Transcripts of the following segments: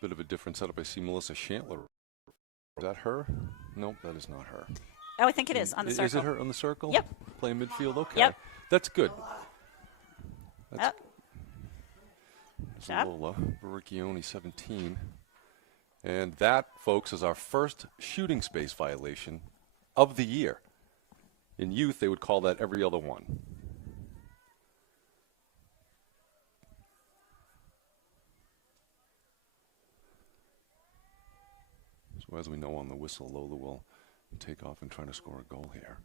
Bit of a different setup. I see Melissa Shantler. Is that her? Nope, that is not her. Oh, I think it is on the circle. Is it her on the circle? Yep. Playing midfield? Okay. Yep. That's good. That's Job. Lola Baricchioni, 17. And that, folks, is our first shooting space violation of the year. In youth, they would call that every other one. So as we know on the whistle, Lola will take off and try to score a goal here.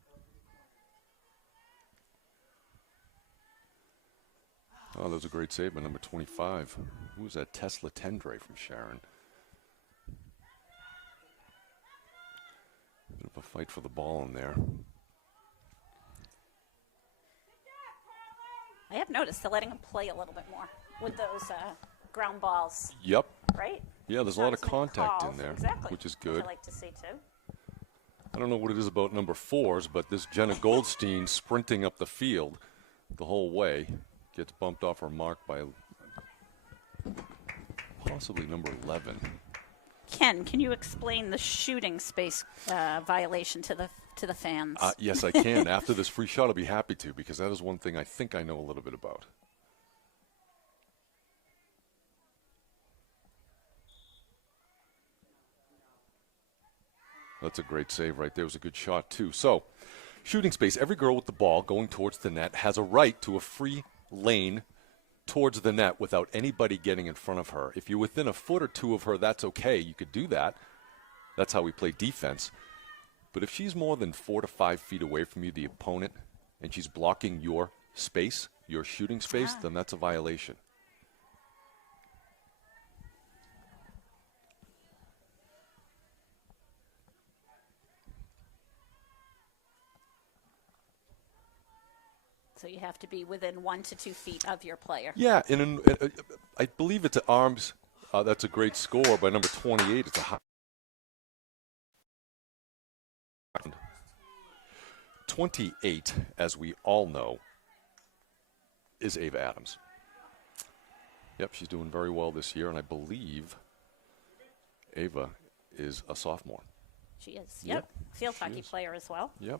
Oh, that was a great save by number 25. Who was that? Tesla Tendre from Sharon. Bit of a fight for the ball in there. I have noticed they're letting him play a little bit more with those ground balls. Yep. Right? Yeah, there's a lot of contact in there, exactly. which is good. I like to see, too. I don't know what it is about number 4s, but this Jenna Goldstein sprinting up the field the whole way gets bumped off her mark by possibly number 11. Ken, can you explain the shooting space violation to the fans? Yes, I can. After this free shot, I'll be happy to, because that is one thing I think I know a little bit about. That's a great save right there. It was a good shot, too. So, shooting space. Every girl with the ball going towards the net has a right to a free lane towards the net without anybody getting in front of her. If you're within a foot or two of her, that's okay. You could do that. That's how we play defense. But if she's more than 4 to 5 feet away from you, the opponent, and she's blocking your space, your shooting space, then that's a violation. So you have to be within 1 to 2 feet of your player. Yeah, and I believe it's at arms. That's a great score by number 28. It's a high. 28, as we all know, is Ava Adams. Yep, she's doing very well this year, and I believe Ava is a sophomore. She is. Yep. Field hockey player as well. Yep.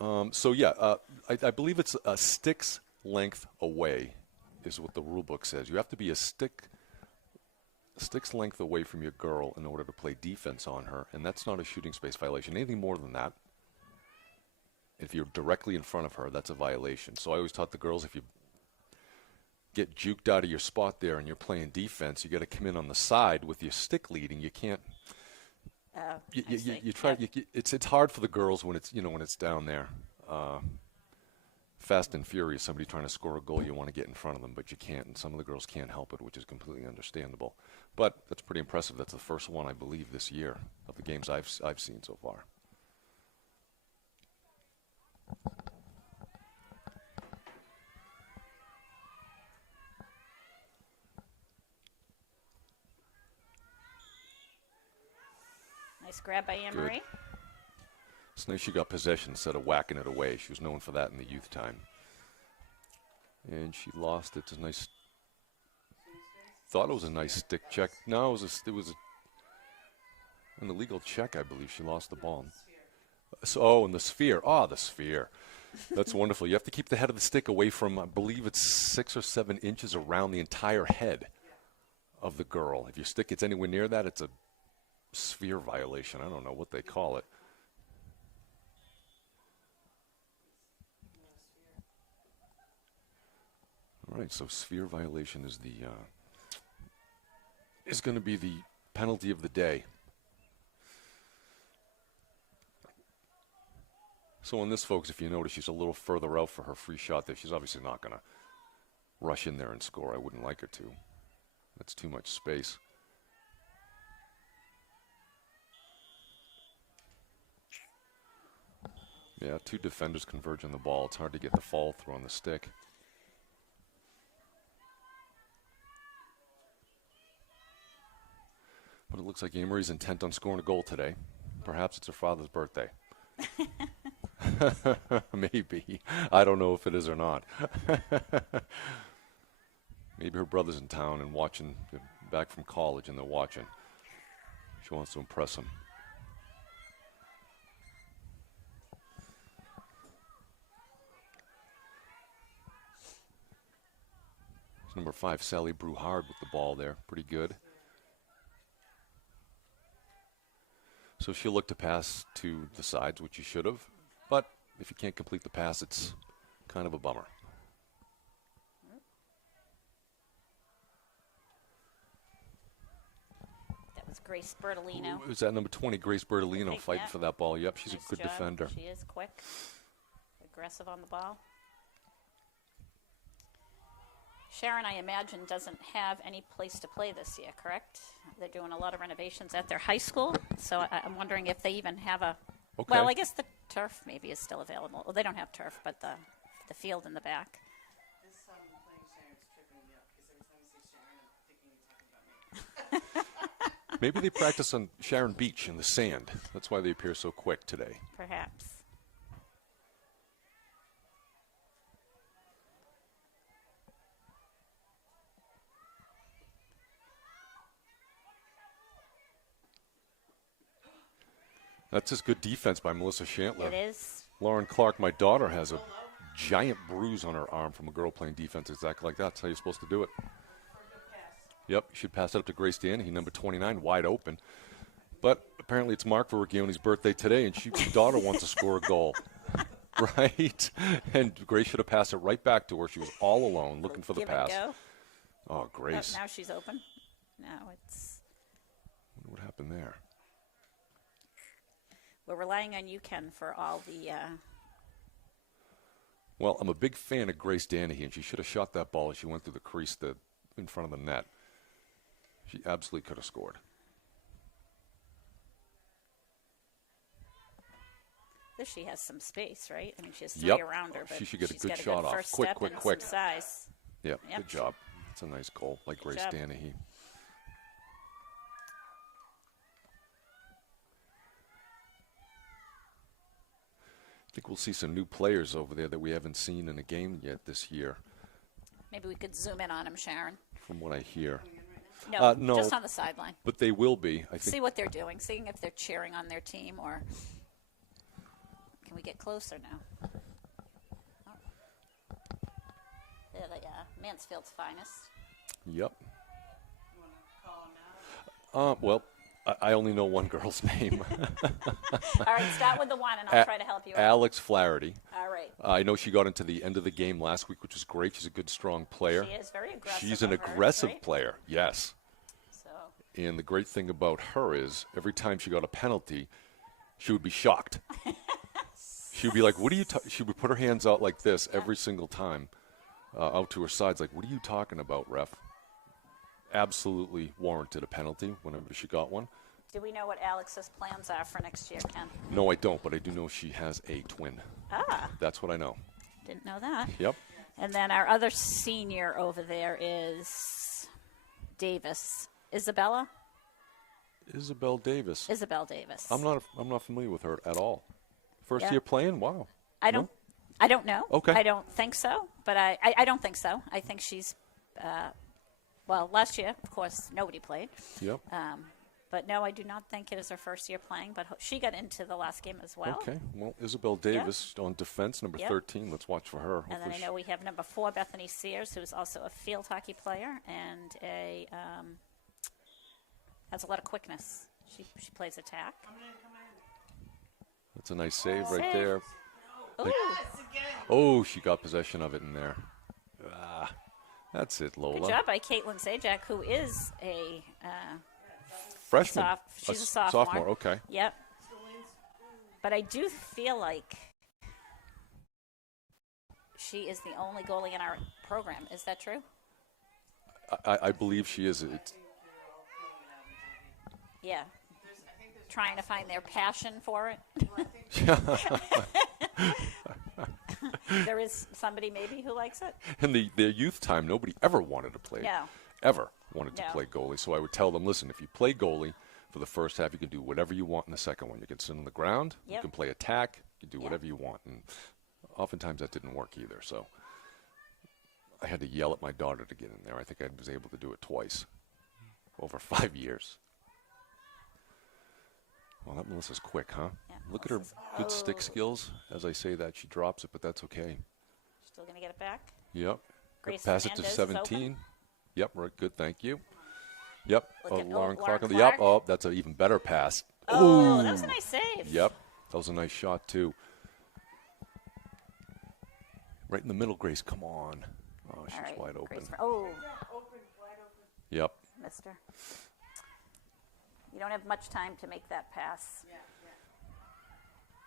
I believe it's a stick's length away is what the rule book says. You have to be a stick's length away from your girl in order to play defense on her, and that's not a shooting space violation. Anything more than that, if you're directly in front of her, that's a violation. So I always taught the girls, if you get juked out of your spot there and you're playing defense, you got to come in on the side with your stick leading. You can't. You try. Yeah. It's hard for the girls when it's down there, fast and furious. Somebody trying to score a goal, you want to get in front of them, but you can't. And some of the girls can't help it, which is completely understandable. But that's pretty impressive. That's the first one, I believe, this year of the games I've seen so far. Nice grab by Anne-Marie. It's nice she got possession instead of whacking it away. She was known for that in the youth time. And she lost it. It's a nice. Thought it was a nice stick check. No, it was an illegal check, I believe. She lost the ball. So, and the sphere. The sphere. That's wonderful. You have to keep the head of the stick away from, I believe it's 6 or 7 inches around the entire head of the girl. If your stick gets anywhere near that, it's a sphere violation. I don't know what they call it. All right, so sphere violation is going to be the penalty of the day. So on this, folks, if you notice, she's a little further out for her free shot there. She's obviously not going to rush in there and score. I wouldn't like her to. That's too much space. Yeah, 2 defenders converge on the ball. It's hard to get the fall through on the stick. But it looks like Anne-Marie's intent on scoring a goal today. Perhaps it's her father's birthday. Maybe. I don't know if it is or not. Maybe her brother's in town and watching back from college, and they're watching. She wants to impress them. It's number 5, Sally Bruhard, with the ball there. Pretty good. So she'll look to pass to the sides, which you should have. But if you can't complete the pass, it's kind of a bummer. That was Grace Bertolino. Is that number 20, Grace Bertolino, fighting for that ball? Yep, she's Nice a good job. defender. She is quick, aggressive on the ball. Sharon, I imagine, doesn't have any place to play this year, correct? They're doing a lot of renovations at their high school, so I'm wondering if they even have a. Okay. Well, I guess the turf maybe is still available. Well, they don't have turf, but the field in the back. This playing Sharon's tripping me up because every time I see Sharon, I'm thinking you're talking about me. Maybe they practice on Sharon Beach in the sand. That's why they appear so quick today. Perhaps. That's just good defense by Melissa Shantler. It is. Lauren Clark, my daughter, has a giant bruise on her arm from a girl playing defense exactly like that. That's how you're supposed to do it. Yep, you should pass it up to Grace Danahy, number 29, wide open. But apparently it's Mark Vergione's birthday today, and my daughter wants to score a goal. Right? And Grace should have passed it right back to her. She was all alone looking for the Give pass. and go. Oh, Grace. Oh, now she's open. Now it's. What happened there? We're relying on you, Ken, for all the. Well, I'm a big fan of Grace Danahy, and she should have shot that ball as she went through the crease in front of the net. She absolutely could have scored. She has some space, right? I mean, she has 3 Yep. around her, but She should get a she's good got shot off. first Quick, step quick, and quick. some size. Yep, Yep. good job. It's a nice goal, like Grace job. Danahy. I think we'll see some new players over there that we haven't seen in a game yet this year, Maybe we could zoom in on him, Sharon. from what I hear. No, No. just on the sideline. But they will be, I See think. what they're doing, seeing if they're cheering on their team or. Can we get closer now? Oh. They're the Mansfield's finest. Yep. You want to call him out? Well, I only know one girl's name. All right, start with the one, and I'll try to help you out. Alex Flaherty. All right. I know she got into the end of the game last week, which was great. She's a good, strong player. She is very aggressive. She's an of her, aggressive right? player, yes. So And the great thing about her is every time she got a penalty, she would be shocked. She would be like, what are you she would put her hands out like this every single time, out to her sides, like, what are you talking about, ref? Absolutely warranted a penalty whenever she got one. do we know what Alex's plans are for next year, Ken? No, I don't, but I do know she has a twin. Ah, That's what I know. didn't know that. Yep. And then our other senior over there is Davis. Isabelle Davis. Isabelle Davis. I'm not familiar with her at all. First Yeah. year playing? Wow. I don't know. Okay. I don't think so, but I don't think so. I think she's, well, last year, of course, nobody played. Yep. But no, I do not think it is her first year playing, but she got into the last game as well. Okay. Well, Isabelle Davis on defense, number Yep. 13. Let's watch for her. And then I Hopefully know we have number 4, Bethany Sears, who's also a field hockey player and has a lot of quickness. She plays attack. that's a nice save right Save. there. Ooh, Yes, again. Oh, she got possession of it in there. That's it, Lola. good job by Caitlin Zajac, who is a Freshman. she's a sophomore. Sophomore, okay. Yep. But I do feel like she is the only goalie in our program. Is that true? I believe she is. It's, Yeah. Trying to find their passion for it. There is somebody maybe who likes it. in their youth time, nobody ever wanted to play. No. Ever wanted to No. play goalie. So I would tell them, listen, if you play goalie for the first half, you can do whatever you want in the second one. You can sit on the ground. You Yep. can play attack. You can do Yep. whatever you want. And oftentimes that didn't work either. So I had to yell at my daughter to get in there. I think I was able to do it twice. over 5 years. Well, that Melissa's quick, huh? Yeah, Look at her Melissa's- good stick skills. As I say that, she drops it, but that's okay. Still going to get it back. Yep. Grace Pass it to Hernandez is 17. Yep, right. Good. Thank you. Yep. Look at- Lauren Clark. Lauren Yep. Clark. Oh, that's an even better pass. Oh, Ooh. that was a nice save. Yep. That was a nice shot, too. Right in the middle, Grace. Come on. Oh, she's All right, wide open. Grace, oh, Open, wide open. Yep. missed her. You don't have much time to make that pass. Yeah, yeah.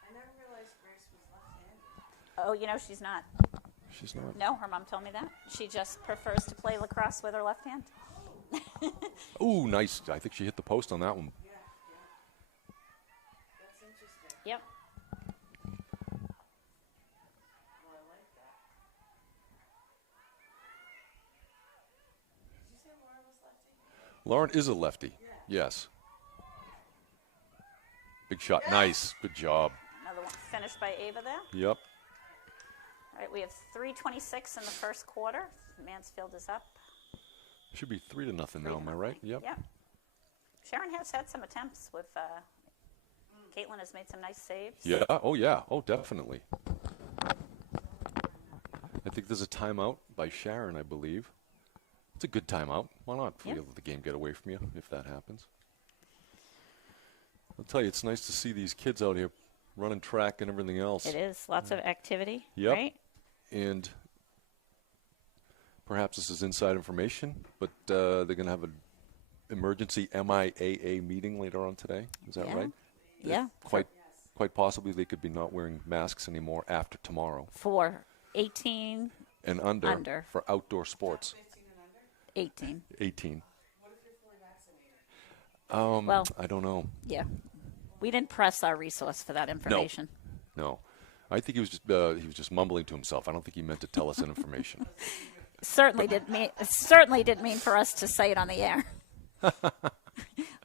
I never realized Grace was left-handed. Oh, you know, she's not. She's not. No, her mom told me that. She just prefers to play lacrosse with her left hand. Ooh, nice. I think she hit the post on that one. Yeah, yeah. That's interesting. Yep. Well, I like that. Did you say Laura was lefty? Lauren is a lefty. Yes. Big shot. Nice. Good job. Another one finished by Ava there. Yep. All right, we have 3:26 in the first quarter. Mansfield is up. Should be 3-0 now, am I right? Yep. Yep. Sharon has had some attempts with. Caitlin has made some nice saves. Yeah. Oh, yeah. Oh, definitely. I think there's a timeout by Sharon, I believe. It's a good timeout. Why not? If we let the game get away from you, if that happens. I'll tell you, it's nice to see these kids out here running track and everything else. It is lots of activity. Yep. Right. And perhaps this is inside information, but they're going to have an emergency MIAA meeting later on today. Is that Yeah. right? Yeah. Quite possibly they could be not wearing masks anymore after tomorrow. For 18, And under. For outdoor sports. 15 and under? 18. 18. What if you're fully vaccinated? Well, I don't know. yeah. We didn't press our resource for that information. No. I think he was just mumbling to himself. I don't think he meant to tell us that information. Certainly didn't mean for us to say it on the air.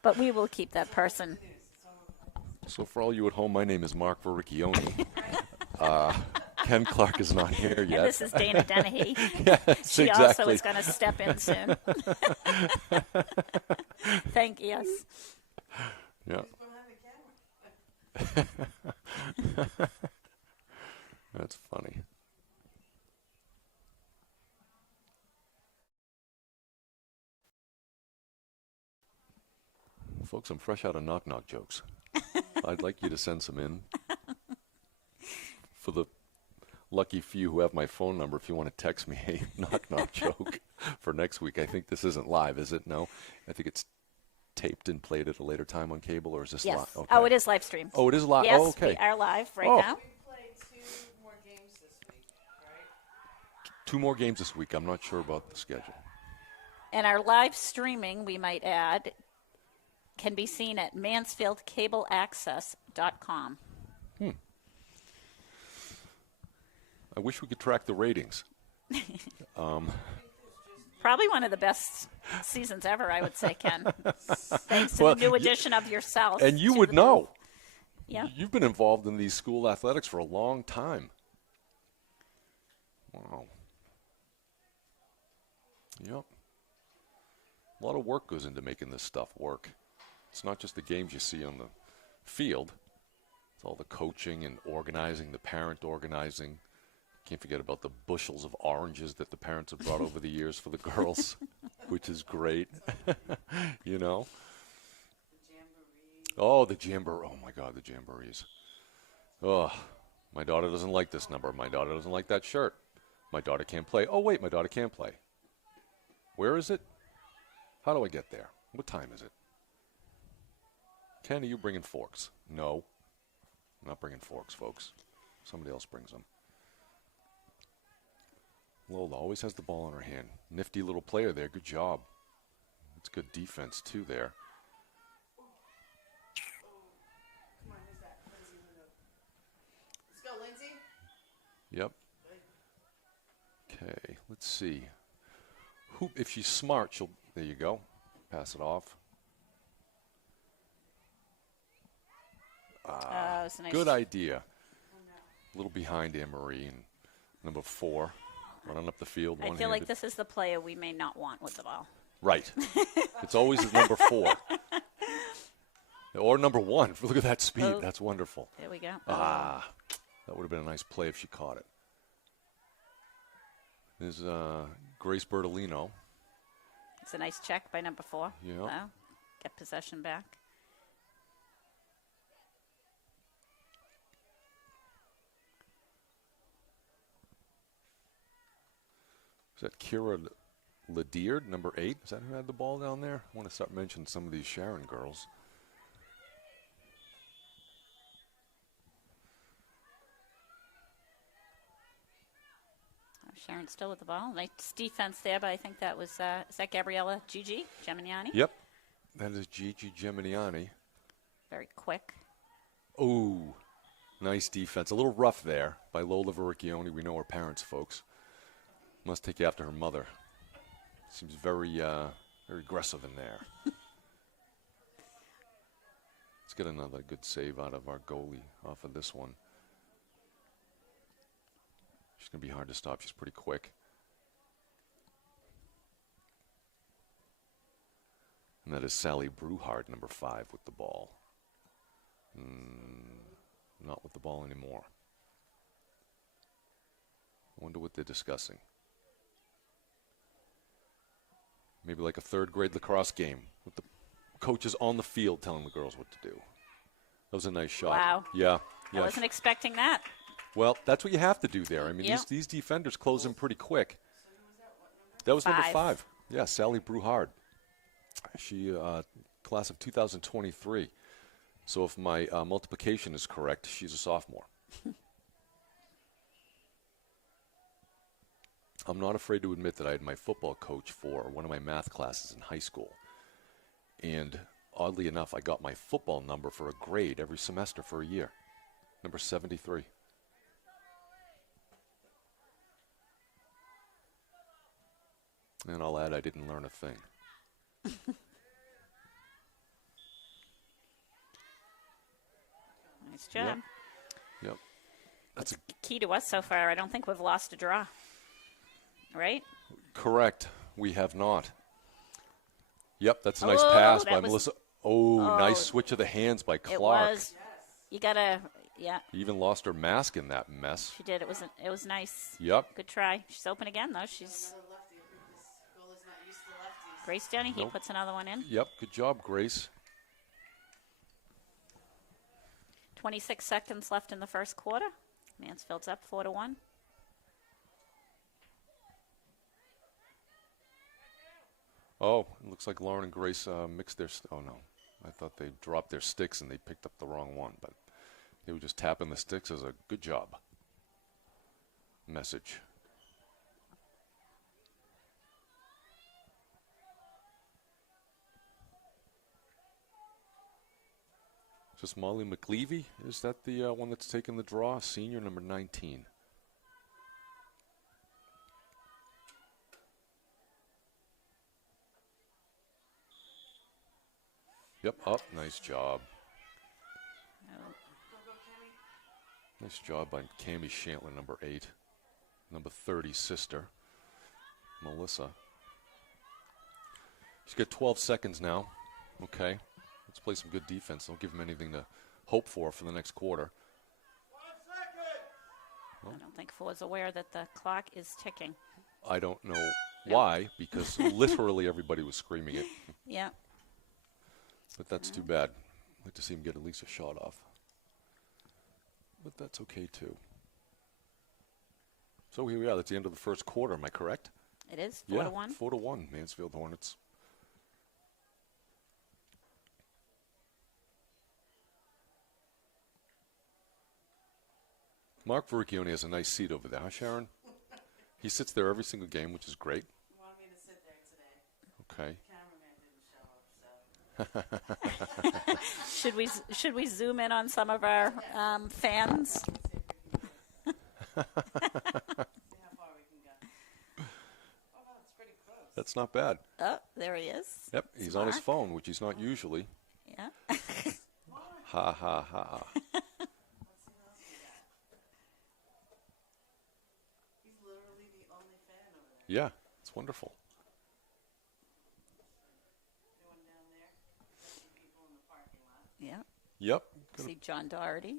But we will keep that person. So for all you at home, my name is Mark Verricchione. Ken Clark is not here yet. And this is Dana Dennehy. Yes, She exactly. also is going to step in soon. Thank you. Yes. Yeah. Who's behind the camera? That's funny. Folks, I'm fresh out of knock-knock jokes. I'd like you to send some in. For the lucky few who have my phone number, if you want to text me a knock-knock joke for next week. I think this isn't live, is it? No? I think it's taped and played at a later time on cable, or is this Yes. live? Okay. Oh, it is live streamed. Oh, it is live? Yes, Oh, okay. we are live right Oh. now. We played 2 more games this week, right? 2 more games this week. I'm not sure about the schedule. And our live streaming, we might add, can be seen at mansfieldcableaccess.com. I wish we could track the ratings. Probably one of the best seasons ever, I would say, Ken. Thanks to Well, the new edition of yourself. And you to would the know. booth. Yeah. You've been involved in these school athletics for a long time. Wow. Yep. A lot of work goes into making this stuff work. It's not just the games you see on the field. It's all the coaching and organizing, the parent organizing. Can't forget about the bushels of oranges that the parents have brought over the years for the girls, which is great. You know? The jamboree. Oh, the jamboree. Oh, my God, the jamborees. Oh, my daughter doesn't like this number. My daughter doesn't like that shirt. My daughter can't play. Oh, wait, my daughter can't play. Where is it? How do I get there? What time is it? Ken, are you bringing forks? No. I'm not bringing forks, folks. Somebody else brings them. Lola always has the ball in her hand. Nifty little player there. Good job. It's good defense, too, there. Come on, who's that? Lindsay Minogue. Let's go, Lindsay. Yep. Okay, let's see. Who, if she's smart, she'll. There you go. Pass it off. It was a nice. Good idea. A little behind Anne-Marie and number 4 running up the field. I feel like this is the player we may not want with the ball. Right. It's always at number 4. Or number 1. Look at that speed. Oh. That's wonderful. There we go. Ah, that would have been a nice play if she caught it. There's Grace Bertolino. It's a nice check by number 4. Yeah. Well, get possession back. Is that Kira Lediard, number 8? Is that who had the ball down there? I want to start mentioning some of these Sharon girls. Sharon still with the ball. Nice defense there, but I think that was, is that Gabriella Geminiani? Yep. That is Gigi Geminiani. Very quick. Oh, nice defense. A little rough there by Lola Verricchione. We know her parents, folks. Must take after her mother. Seems very, very aggressive in there. Let's get another good save out of our goalie off of this one. She's going to be hard to stop. She's pretty quick. And that is Sally Bruhard, number 5, with the ball. Not with the ball anymore. I wonder what they're discussing. Maybe like a 3rd grade lacrosse game with the coaches on the field telling the girls what to do. That was a nice shot. Wow. Yeah. I wasn't expecting that. Well, that's what you have to do there. I mean, Yep. these defenders close in pretty quick. That was number 5. Yeah, Sally Bruhard. She, class of 2023. So if my multiplication is correct, she's a sophomore. I'm not afraid to admit that I had my football coach for one of my math classes in high school. And oddly enough, I got my football number for a grade every semester for a year. Number 73. And I'll add I didn't learn a thing. Nice job. Yep. That's a Key to us so far. I don't think we've lost a draw. Right? correct. We have not. Yep, that's a nice Oh, pass that by was- Melissa. Oh, nice switch of the hands by Clark. It was. You gotta. Yeah, Even lost her mask in that mess. she did. It was nice. Yep. Good try. She's open again though. She's Another lefty. I think this goal is not used to lefties. Grace Denny. He Nope. puts another one in. Yep. Good job, Grace. 26 seconds left in the first quarter. Mansfield's up 4-1. Oh, it looks like Lauren and Grace mixed their. Oh no, I thought they dropped their sticks and they picked up the wrong one, but they were just tapping the sticks as a good job message. Is this Molly McLeavy? Is that the one that's taking the draw? Senior, number 19. Yep, up. Nice job. Nice job by Cammie Shantlin, number 8. Number 30, sister, Melissa. She's got 12 seconds now. Okay. Let's play some good defense. Don't give them anything to hope for the next quarter. I don't think Ford's aware that the clock is ticking. I don't know why, because literally everybody was screaming it. Yeah. But that's too bad. I'd like to see him get at least a shot off. But that's okay, too. So here we are. That's the end of the first quarter. Am I correct? It is 4-1. Yeah, 4-1, Mansfield Hornets. Mark Verricchione has a nice seat over there, huh, Sharon? He sits there every single game, which is great. He wanted me to sit there today. Okay. Cameraman didn't show up, so. Should we zoom in on some of our fans? See how far we can go. Oh, wow, it's pretty close. That's not bad. Oh, there he is. Yep, he's on his Mark. phone, which he's not usually. Yeah. Ha, ha, ha. He's literally the only fan over there. Yeah, it's wonderful. Yep. See John Doherty.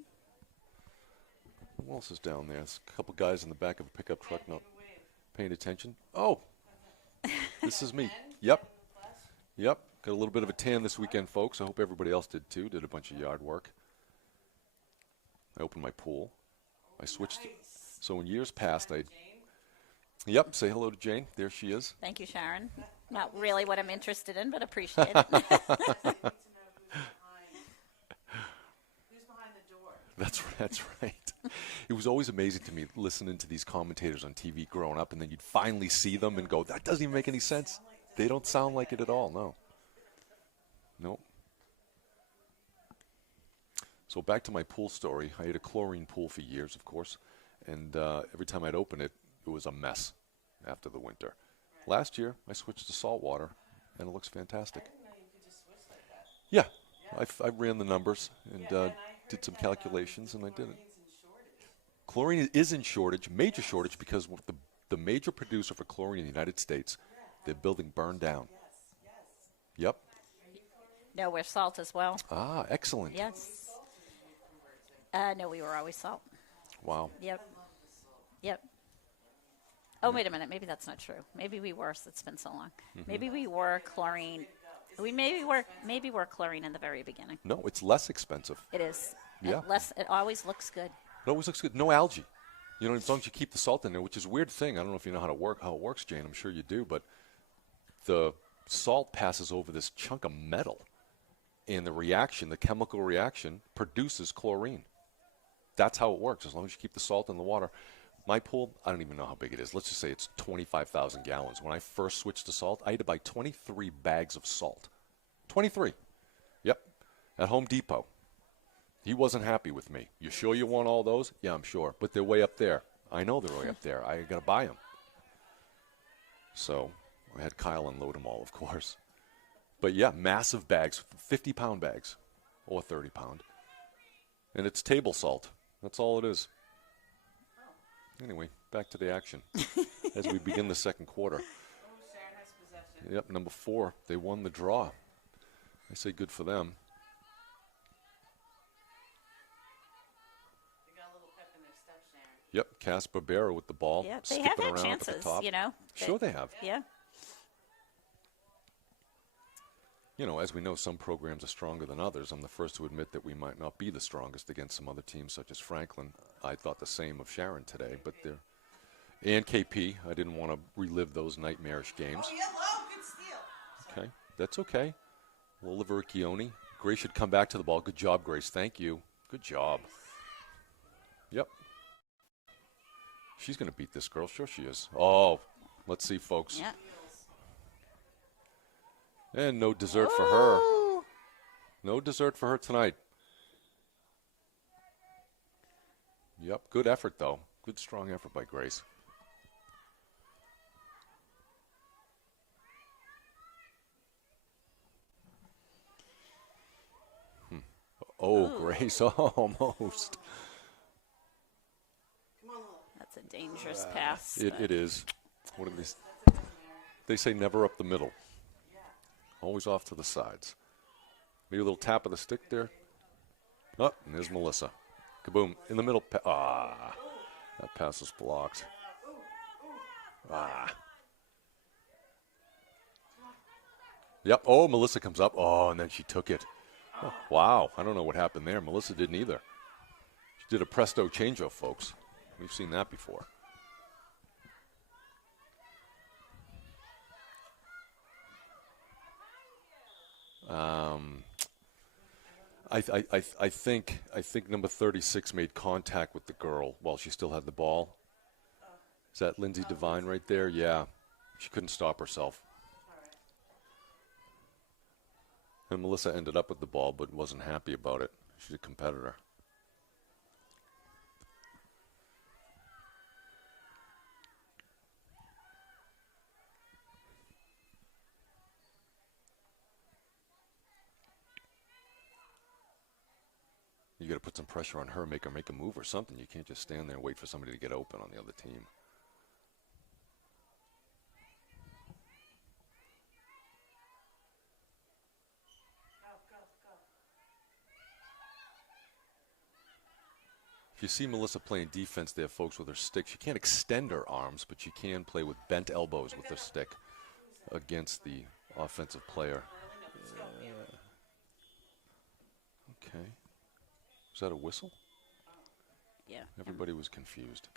Who else is down there? There's a couple guys in the back of a pickup truck not paying attention. Oh, this is me. Yep. Yep. Got a little bit of a tan this weekend, folks. I hope everybody else did too. Did a bunch of yard work. I opened my pool. I switched. So in years past, Yep. Say hello to Jane. There she is. Thank you, Sharon. Not really what I'm interested in, but appreciate it. Who's behind the door? That's right. It was always amazing to me listening to these commentators on TV growing up, and then you'd finally see them and go, that doesn't even make any sense. They don't sound like it at all, no. Nope. So back to my pool story. I had a chlorine pool for years, of course, and every time I'd open it, it was a mess after the winter. Last year, I switched to salt water, and it looks fantastic. I didn't know you could just switch like that. Yeah, I ran the numbers and did some calculations, and I did it. Chlorine is in shortage, major shortage, because the major producer for chlorine in the United States, they're building burned down. Yep. No, we're salt as well. Ah, excellent. Yes. No, we were always salt. Wow. Yep. Yep. Oh, wait a minute. Maybe that's not true. Maybe we were. It's been so long. Maybe we were chlorine. We maybe were chlorine in the very beginning. No, it's less expensive. It is. Yeah. It always looks good. It always looks good. No algae. You know, as long as you keep the salt in there, which is a weird thing. I don't know if you know how it works, Jane. I'm sure you do, but the salt passes over this chunk of metal, and the chemical reaction, produces chlorine. That's how it works. As long as you keep the salt in the water. My pool, I don't even know how big it is. Let's just say it's 25,000 gallons. When I first switched to salt, I had to buy 23 bags of salt. 23. Yep. At Home Depot. He wasn't happy with me. You sure you want all those? Yeah, I'm sure. But they're way up there. I know they're way up there. I got to buy them. So I had Kyle unload them all, of course. But yeah, massive bags, 50-pound bags or 30-pound. And it's table salt. That's all it is. Anyway, back to the action as we begin the second quarter. Oh, Sharon has possession. Yep, number 4. They won the draw. I say good for them. They got a little pep in their step, Sharon. Yep, Cass Barbera with the ball. Yeah, they skipping have had around up at chances, the top. you know. Sure they have. Yeah. You know, as we know, some programs are stronger than others. I'm the first to admit that we might not be the strongest against some other teams, such as Franklin. I thought the same of Sharon today, but they're... And KP. I didn't want to relive those nightmarish games. Oh, yellow. Good steal. Okay, that's okay. Oliver Keone. Grace should come back to the ball. Good job, Grace. Thank you. Good job. Yep. She's going to beat this girl. Sure she is. Oh, let's see, folks. Yeah. And no dessert for her. Ooh. No dessert for her tonight. Yep, good effort, though. Good, strong effort by Grace. Oh, Ooh. Grace, almost. Come on, little. That's a dangerous pass. It is. What do they say never up the middle. Always off to the sides. Maybe a little tap of the stick there. Oh, and there's Melissa. Kaboom. In the middle. That pass is blocked. Yep. Oh, Melissa comes up. Oh, and then she took it. Oh, wow. I don't know what happened there. Melissa didn't either. She did a presto change-up, folks. We've seen that before. I think number 36 made contact with the girl while she still had the ball. Is that Lindsay Devine right there? Yeah. She couldn't stop herself. And Melissa ended up with the ball but wasn't happy about it. She's a competitor. You got to put some pressure on her, make her make a move or something. You can't just stand there and wait for somebody to get open on the other team. Go, go, go. If you see Melissa playing defense there, folks, with her stick, she can't extend her arms, but she can play with bent elbows with her stick against the offensive player. Okay. Was that a whistle? Yeah. Everybody was confused.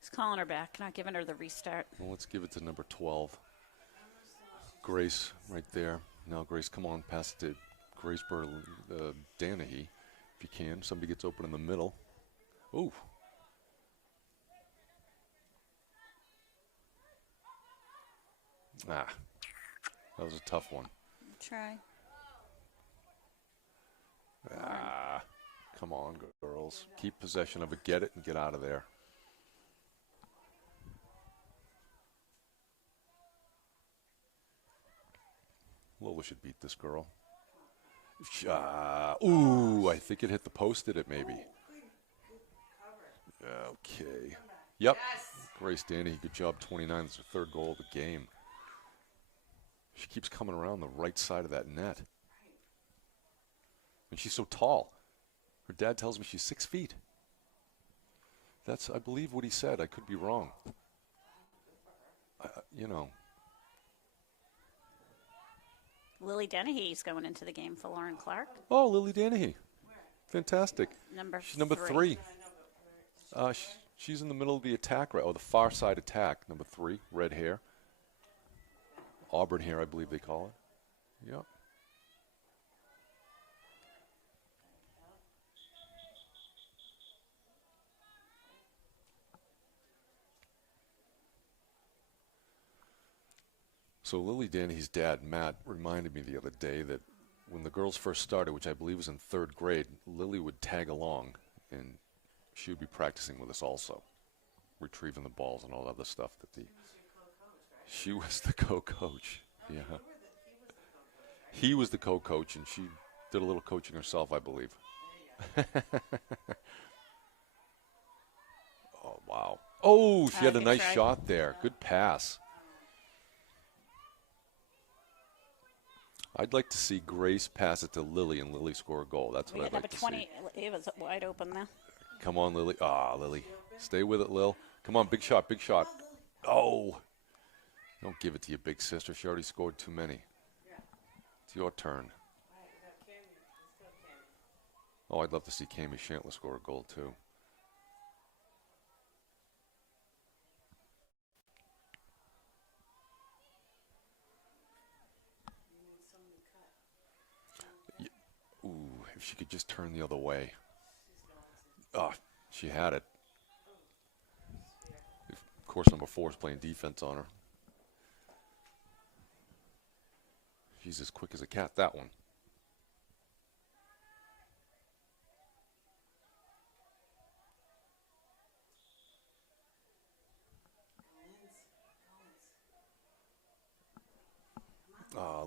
He's calling her back, not giving her the restart. Well, let's give it to number 12. Grace right there. Now, Grace, come on, pass it to Grace Danahy, if you can. Somebody gets open in the middle. Ooh. Ah, that was a tough one. Try. Ah, come on, girls. Keep possession of it, get it, and get out of there. Lola should beat this girl. Ooh, I think it hit the post, did it maybe? Okay. Yep. Grace Danny, good job, 29. That's her third goal of the game. She keeps coming around the right side of that net. And she's so tall. Her dad tells me she's 6 feet. That's, I believe, what he said. I could be wrong. You know. Lily Dennehy's going into the game for Lauren Clark. Oh, Lily Danahy. Fantastic. She's number three. She's in the middle of the attack, right? Oh, the far side attack. Number 3, red hair. Auburn hair, I believe they call it. Yep. So Lily Danahy's dad, Matt, reminded me the other day that when the girls first started, which I believe was in 3rd grade, Lily would tag along, and she would be practicing with us also, retrieving the balls and all other stuff. She was the co-coach. Yeah. He was the co-coach, and she did a little coaching herself, I believe. Oh, wow. Oh, she had a nice shot there. Good pass. I'd like to see Grace pass it to Lily and Lily score a goal. That's what I'd like to see. Number 20, it was wide open there. Come on, Lily. Lily. Stay with it, Lil. Come on, big shot, big shot. Oh. Don't give it to your big sister. She already scored too many. It's your turn. Oh, I'd love to see Cami Shantler score a goal, too. Ooh, if she could just turn the other way. Oh, she had it. Of course, number 4 is playing defense on her. She's as quick as a cat, that one.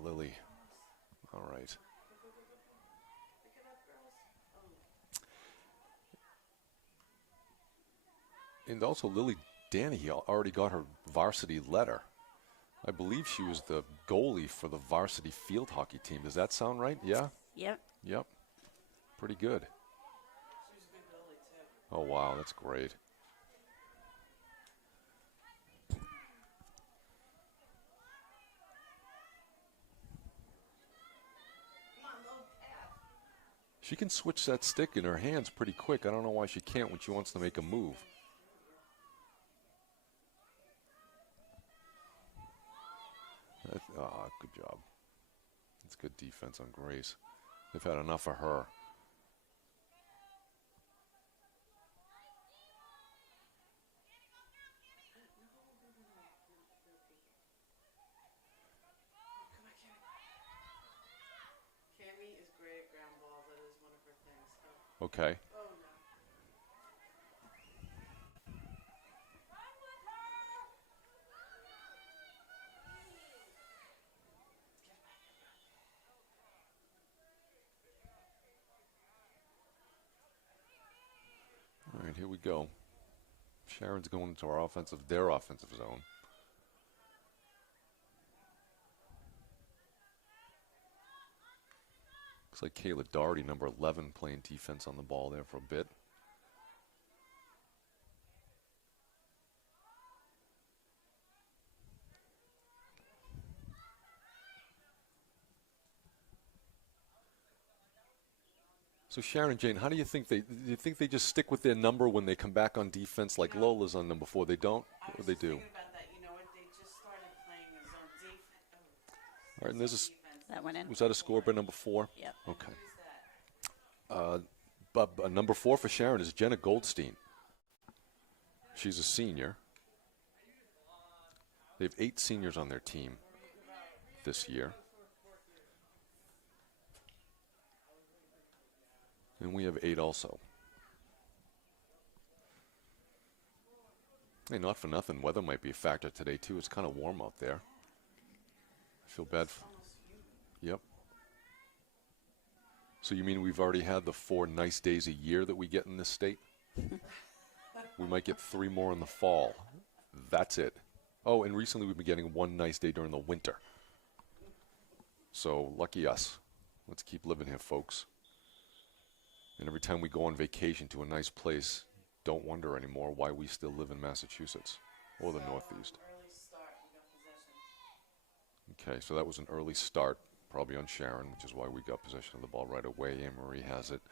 Lily. All right. And also, Lily Danahy already got her varsity letter. I believe she was the goalie for the varsity field hockey team. Does that sound right? Yeah? Yep. Yep. Pretty good. Oh, wow, that's great. She can switch that stick in her hands pretty quick. I don't know why she can't when she wants to make a move. Good job. That's good defense on Grace. They've had enough of her. Cami is great at ground ball. That is one of her things. Okay. Oh, no. All right, here we go. Sharon's going into their offensive zone. Looks like Kayla Doherty, number 11, playing defense on the ball there for a bit. So Sharon Jane, how do you think do you think they just stick with their number when they come back on defense like Lola's on number 4? They don't, or they do? Thinking about that. You know what? They just started playing a zone defense. All right, and there's That went in. was that a score by number 4? Yep. Okay. But number 4 for Sharon is Jenna Goldstein. She's a senior. They have 8 seniors on their team this year. And we have 8 also. Hey, not for nothing, weather might be a factor today, too. It's kind of warm out there. I feel bad. Yep. So you mean we've already had the 4 nice days a year that we get in this state? We might get 3 more in the fall. That's it. Oh, and recently we've been getting 1 nice day during the winter. So lucky us. Let's keep living here, folks. And every time we go on vacation to a nice place, don't wonder anymore why we still live in Massachusetts or the Northeast. Early start. We got possession. Okay, so that was an early start, probably on Sharon, which is why we got possession of the ball right away. Anne-Marie has it.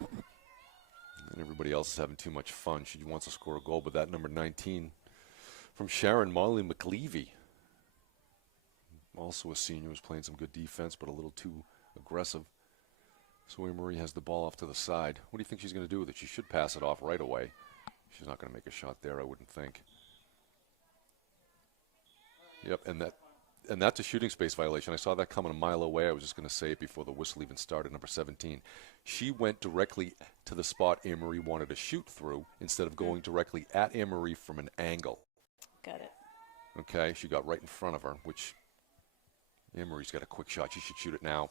And everybody else is having too much fun. She wants to score a goal, but that number 19 from Sharon, Molly McLeavy, also a senior, was playing some good defense, but a little too aggressive. So Anne-Marie has the ball off to the side. What do you think she's going to do with it? She should pass it off right away. She's not going to make a shot there, I wouldn't think. Yep, and that's a shooting space violation. I saw that coming a mile away. I was just going to say it before the whistle even started, number 17. She went directly to the spot Anne-Marie wanted to shoot through instead of going directly at Anne-Marie from an angle. Got it. Okay, she got right in front of her, which Anne-Marie's got a quick shot. She should shoot it now.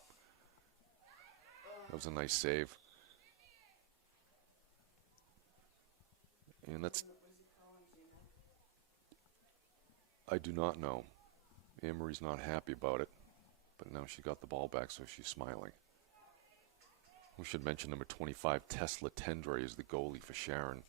That was a nice save. And that's... I do not know. Anne-Marie's not happy about it, but now she got the ball back, so she's smiling. We should mention number 25, Tesla Tendre, is the goalie for Sharon.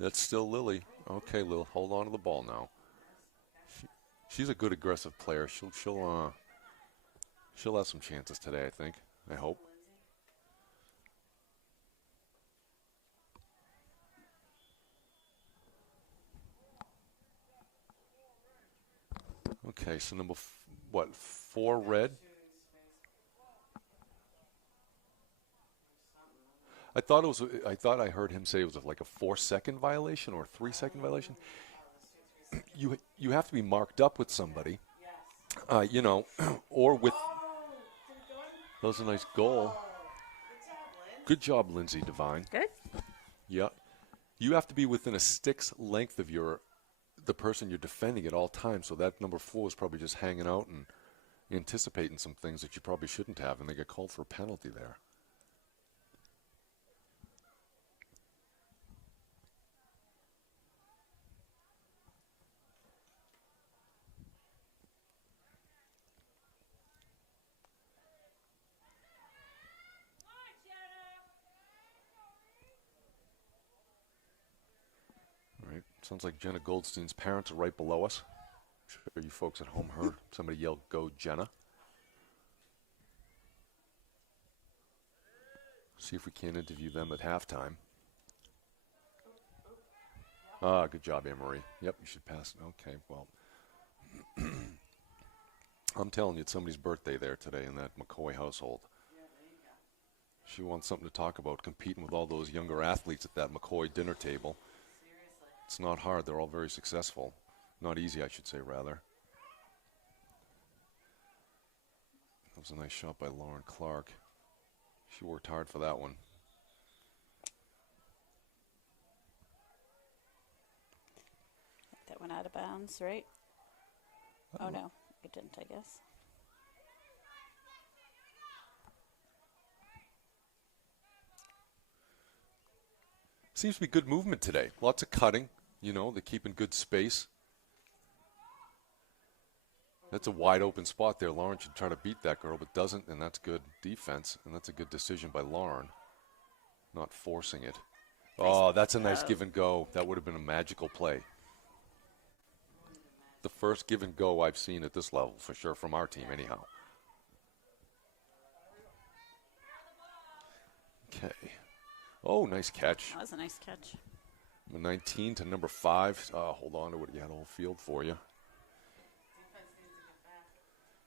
That's still Lily. Okay, Lil, hold on to the ball now. She's a good aggressive player. She'll have some chances today, I think. I hope. Okay, so number 4 red. I thought I heard him say it was like a 4-second violation or a 3-second violation. You have to be marked up with somebody, you know, or with. That was a nice goal. Good job, Lindsay Devine. Good. Yeah, you have to be within a stick's length of the person you're defending at all times. So that number 4 was probably just hanging out and anticipating some things that you probably shouldn't have, and they get called for a penalty there. Sounds like Jenna Goldstein's parents are right below us. I'm sure you folks at home heard somebody yell, "Go, Jenna." See if we can't interview them at halftime. Ah, good job, Anne-Marie. Yep, you should pass. Okay, well. I'm telling you, it's somebody's birthday there today in that McCoy household. She wants something to talk about, competing with all those younger athletes at that McCoy dinner table. It's not hard. They're all very successful. Not easy, I should say, rather. That was a nice shot by Lauren Clark. She worked hard for that one. That went out of bounds, right? Oh, no. It didn't, I guess. Seems to be good movement today. Lots of cutting. You know, they're keeping good space. That's a wide open spot there. Lauren should try to beat that girl, but doesn't, and that's good defense, and that's a good decision by Lauren, not forcing it. Oh, that's a nice give and go. That would have been a magical play. The first give and go I've seen at this level, for sure, from our team anyhow. Okay. Oh, nice catch. That was a nice catch. Number 19 to number 5. Hold on to it. You had a whole field for you. Defense needs to get back.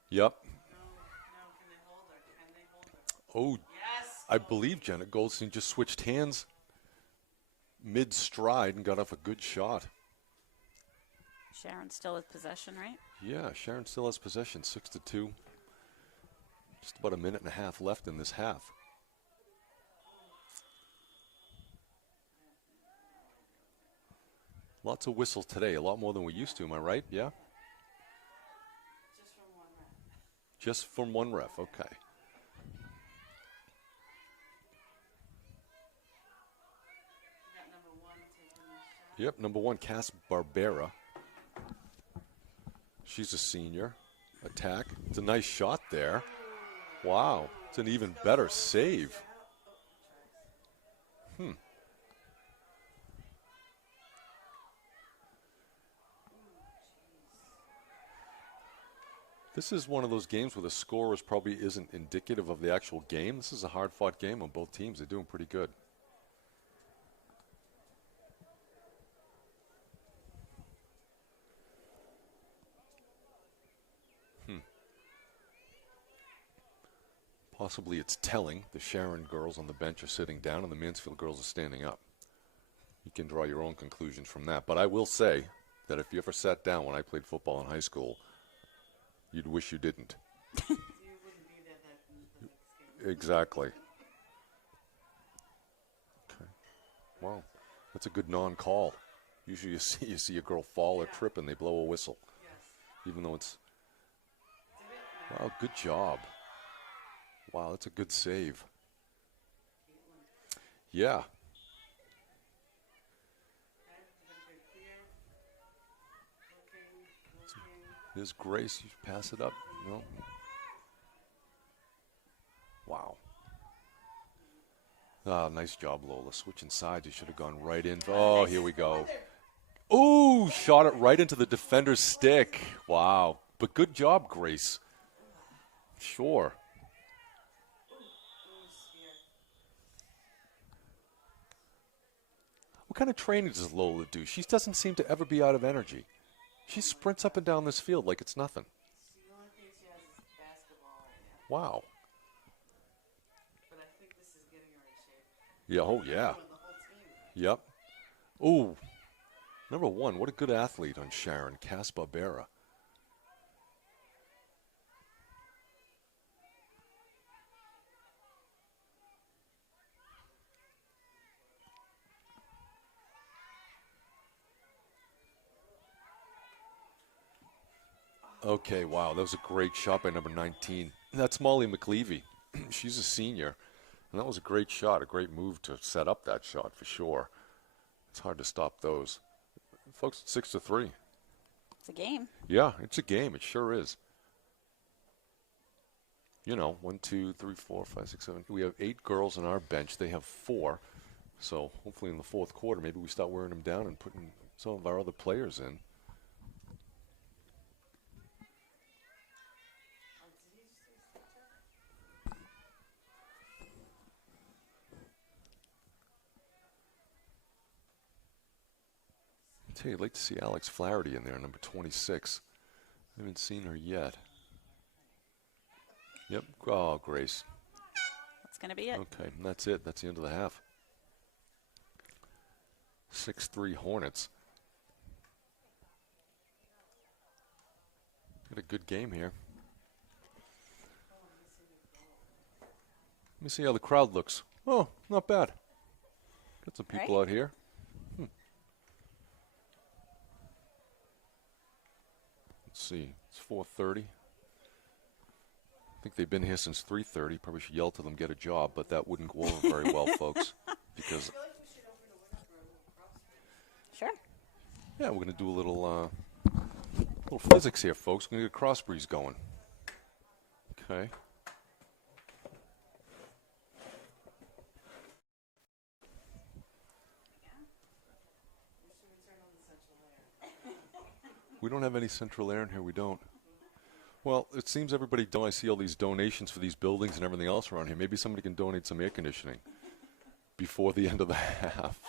Yep. No, can they hold her? Can they hold her? Oh, Yes. I believe Janet Goldstein just switched hands mid-stride and got off a good shot. Sharon still with possession, right? Yeah, Sharon still has possession, 6-2. Just about a minute and a half left in this half. Lots of whistles today, a lot more than we used to, am I right? Yeah? Just from one ref. Just from one ref, okay. We got number 1 taking the shot. Yep, number 1, Cass Barbera. She's a senior. Attack. It's a nice shot there. Wow. It's an even better save. This is one of those games where the score probably isn't indicative of the actual game. This is a hard-fought game on both teams. They're doing pretty good. Possibly it's telling. The Sharon girls on the bench are sitting down and the Mansfield girls are standing up. You can draw your own conclusions from that. But I will say that if you ever sat down when I played football in high school, you'd wish you didn't. You wouldn't be there the next game. Exactly. Okay. Wow. That's a good non-call. Usually you see a girl fall or trip and they blow a whistle. Yes. Even though it's... It's a bit Wow, good job. Wow, that's a good save. Yeah. okay. Very clear. Looking. There's Grace. You pass it up. No. Wow. Ah, nice job, Lola. Switching sides. You should have gone right in. Oh, here we go. Ooh, shot it right into the defender's stick. Wow. But good job, Grace. Sure. What kind of training does Lola do? She doesn't seem to ever be out of energy. She sprints up and down this field like it's nothing. The only thing she has is basketball right now. Wow. But I think this is getting her in shape. Yeah, oh yeah. And the whole team. Yep. Ooh. Number 1, what a good athlete on Sharon, Cass Barbera. Okay, wow, that was a great shot by number 19. That's Molly McLeavy. She's a senior, and that was a great shot, a great move to set up that shot for sure. It's hard to stop those. Folks, 6-3. It's a game. Yeah, it's a game. It sure is. You know, 1, 2, 3, 4, 5, 6, 7. We have 8 girls on our bench. They have 4. So hopefully in the fourth quarter, maybe we start wearing them down and putting some of our other players in. I'd like to see Alex Flaherty in there, number 26. I haven't seen her yet. Yep. Oh, Grace. That's going to be it. Okay, and that's it. That's the end of the half. 6-3 Hornets. Got a good game here. Let me see how the crowd looks. Oh, not bad. Got some people Right. out here. Let's see. It's 4:30. I think they've been here since 3:30. Probably should yell to them, get a job, but that wouldn't go over very well, folks. Because, I feel like we should open a window for a little cross. Sure. yeah, we're going to do a little little physics here, folks. We're going to get a cross breeze going. Okay. We don't have any central air in here. We don't. Well, it seems everybody don't. I see all these donations for these buildings and everything else around here. Maybe somebody can donate some air conditioning before the end of the half.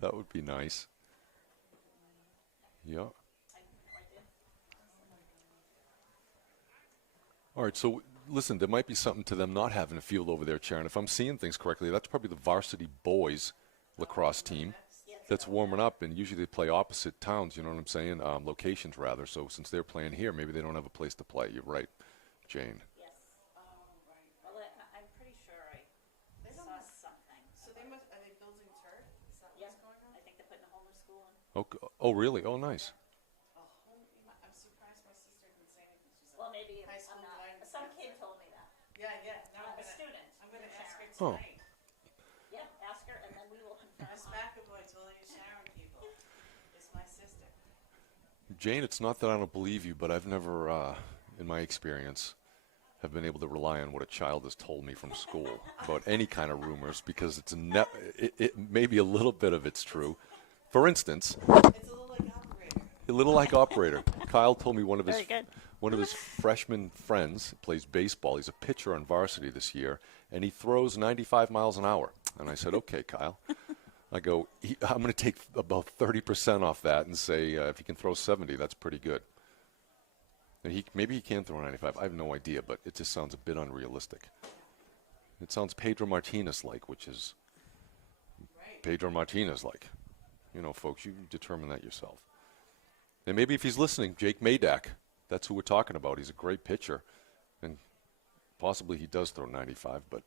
That would be nice. Yeah. All right, so listen, there might be something to them not having a field over there, Sharon. If I'm seeing things correctly, that's probably the varsity boys lacrosse team that's warming up, and usually they play opposite towns, you know what I'm saying? Locations, rather. So since they're playing here, maybe they don't have a place to play. You're right, Jane. Yes. Well, I'm pretty sure I saw something. So they must, are they building turf? Is that Yeah, what's going on? I think they're putting a whole new school in. Oh, really? Oh, nice. I'm surprised my sister didn't say anything. She's Well, like, maybe high I'm school not. guidance Some counselor. kid told me that. Yeah, yeah. No, A student. I'm gonna ask her Oh. tonight. Yeah, ask her, and then we will confirm. Miss McAvoy told you Sharon people. It's my sister. Jane, it's not that I don't believe you, but I've never, in my experience, have been able to rely on what a child has told me from school about any kind of rumors, because it's maybe a little bit of it's true. For instance, It's a little like operator. a little like operator. Kyle told me one of Very good. his freshman friends plays baseball. He's a pitcher on varsity this year, and he throws 95 miles an hour. And I said, okay, Kyle. I go, I'm going to take about 30% off that and say if he can throw 70, that's pretty good. And maybe he can throw 95. I have no idea, but it just sounds a bit unrealistic. It sounds Pedro Martinez-like, which is Pedro Martinez-like. You know, folks, you determine that yourself. And maybe if he's listening, Jake Madak, that's who we're talking about. He's a great pitcher, and possibly he does throw 95, but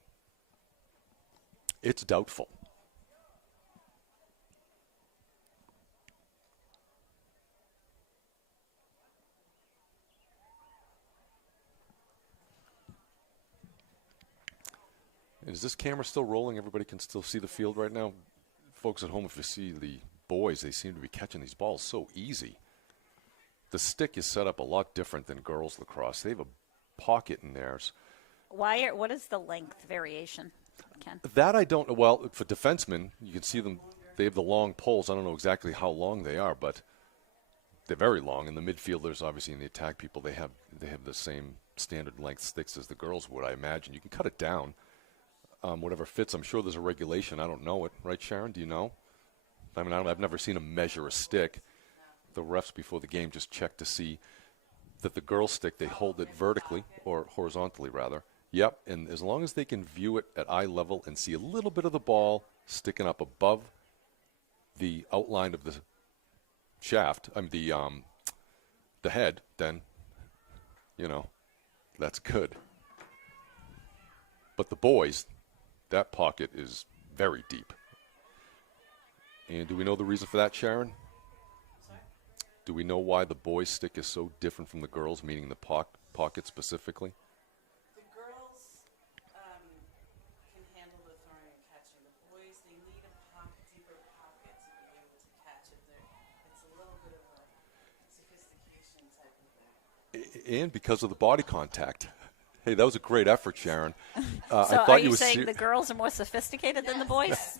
it's doubtful. Is this camera still rolling? Everybody can still see the field right now? Folks at home, if you see the boys, they seem to be catching these balls so easy. The stick is set up a lot different than girls lacrosse. They have a pocket in theirs. What is the length variation, Ken? That I don't know. Well, for defensemen, you can see them. They have the long poles. I don't know exactly how long they are, but they're very long. And the midfielders, obviously, and the attack people, they have the same standard length sticks as the girls would, I imagine. You can cut it down. Whatever fits. I'm sure there's a regulation. I don't know it. Right, Sharon? Do you know? I mean, I've never seen them measure a stick. The refs before the game just check to see that the girl stick, they hold it vertically or horizontally, rather. Yep, and as long as they can view it at eye level and see a little bit of the ball sticking up above the outline of the shaft, the head, then, you know, that's good. But the boys, that pocket is very deep. And do we know the reason for that, Sharon? Sorry? Do we know why the boys' stick is so different from the girls', meaning the pocket specifically? The girls can handle the throwing and catching. The boys, they need a deeper pocket to be able to catch it. It's a little bit of a sophistication type of thing. And because of the body contact. Hey, that was a great effort, Sharon. So I thought are you was saying the girls are more sophisticated than the boys?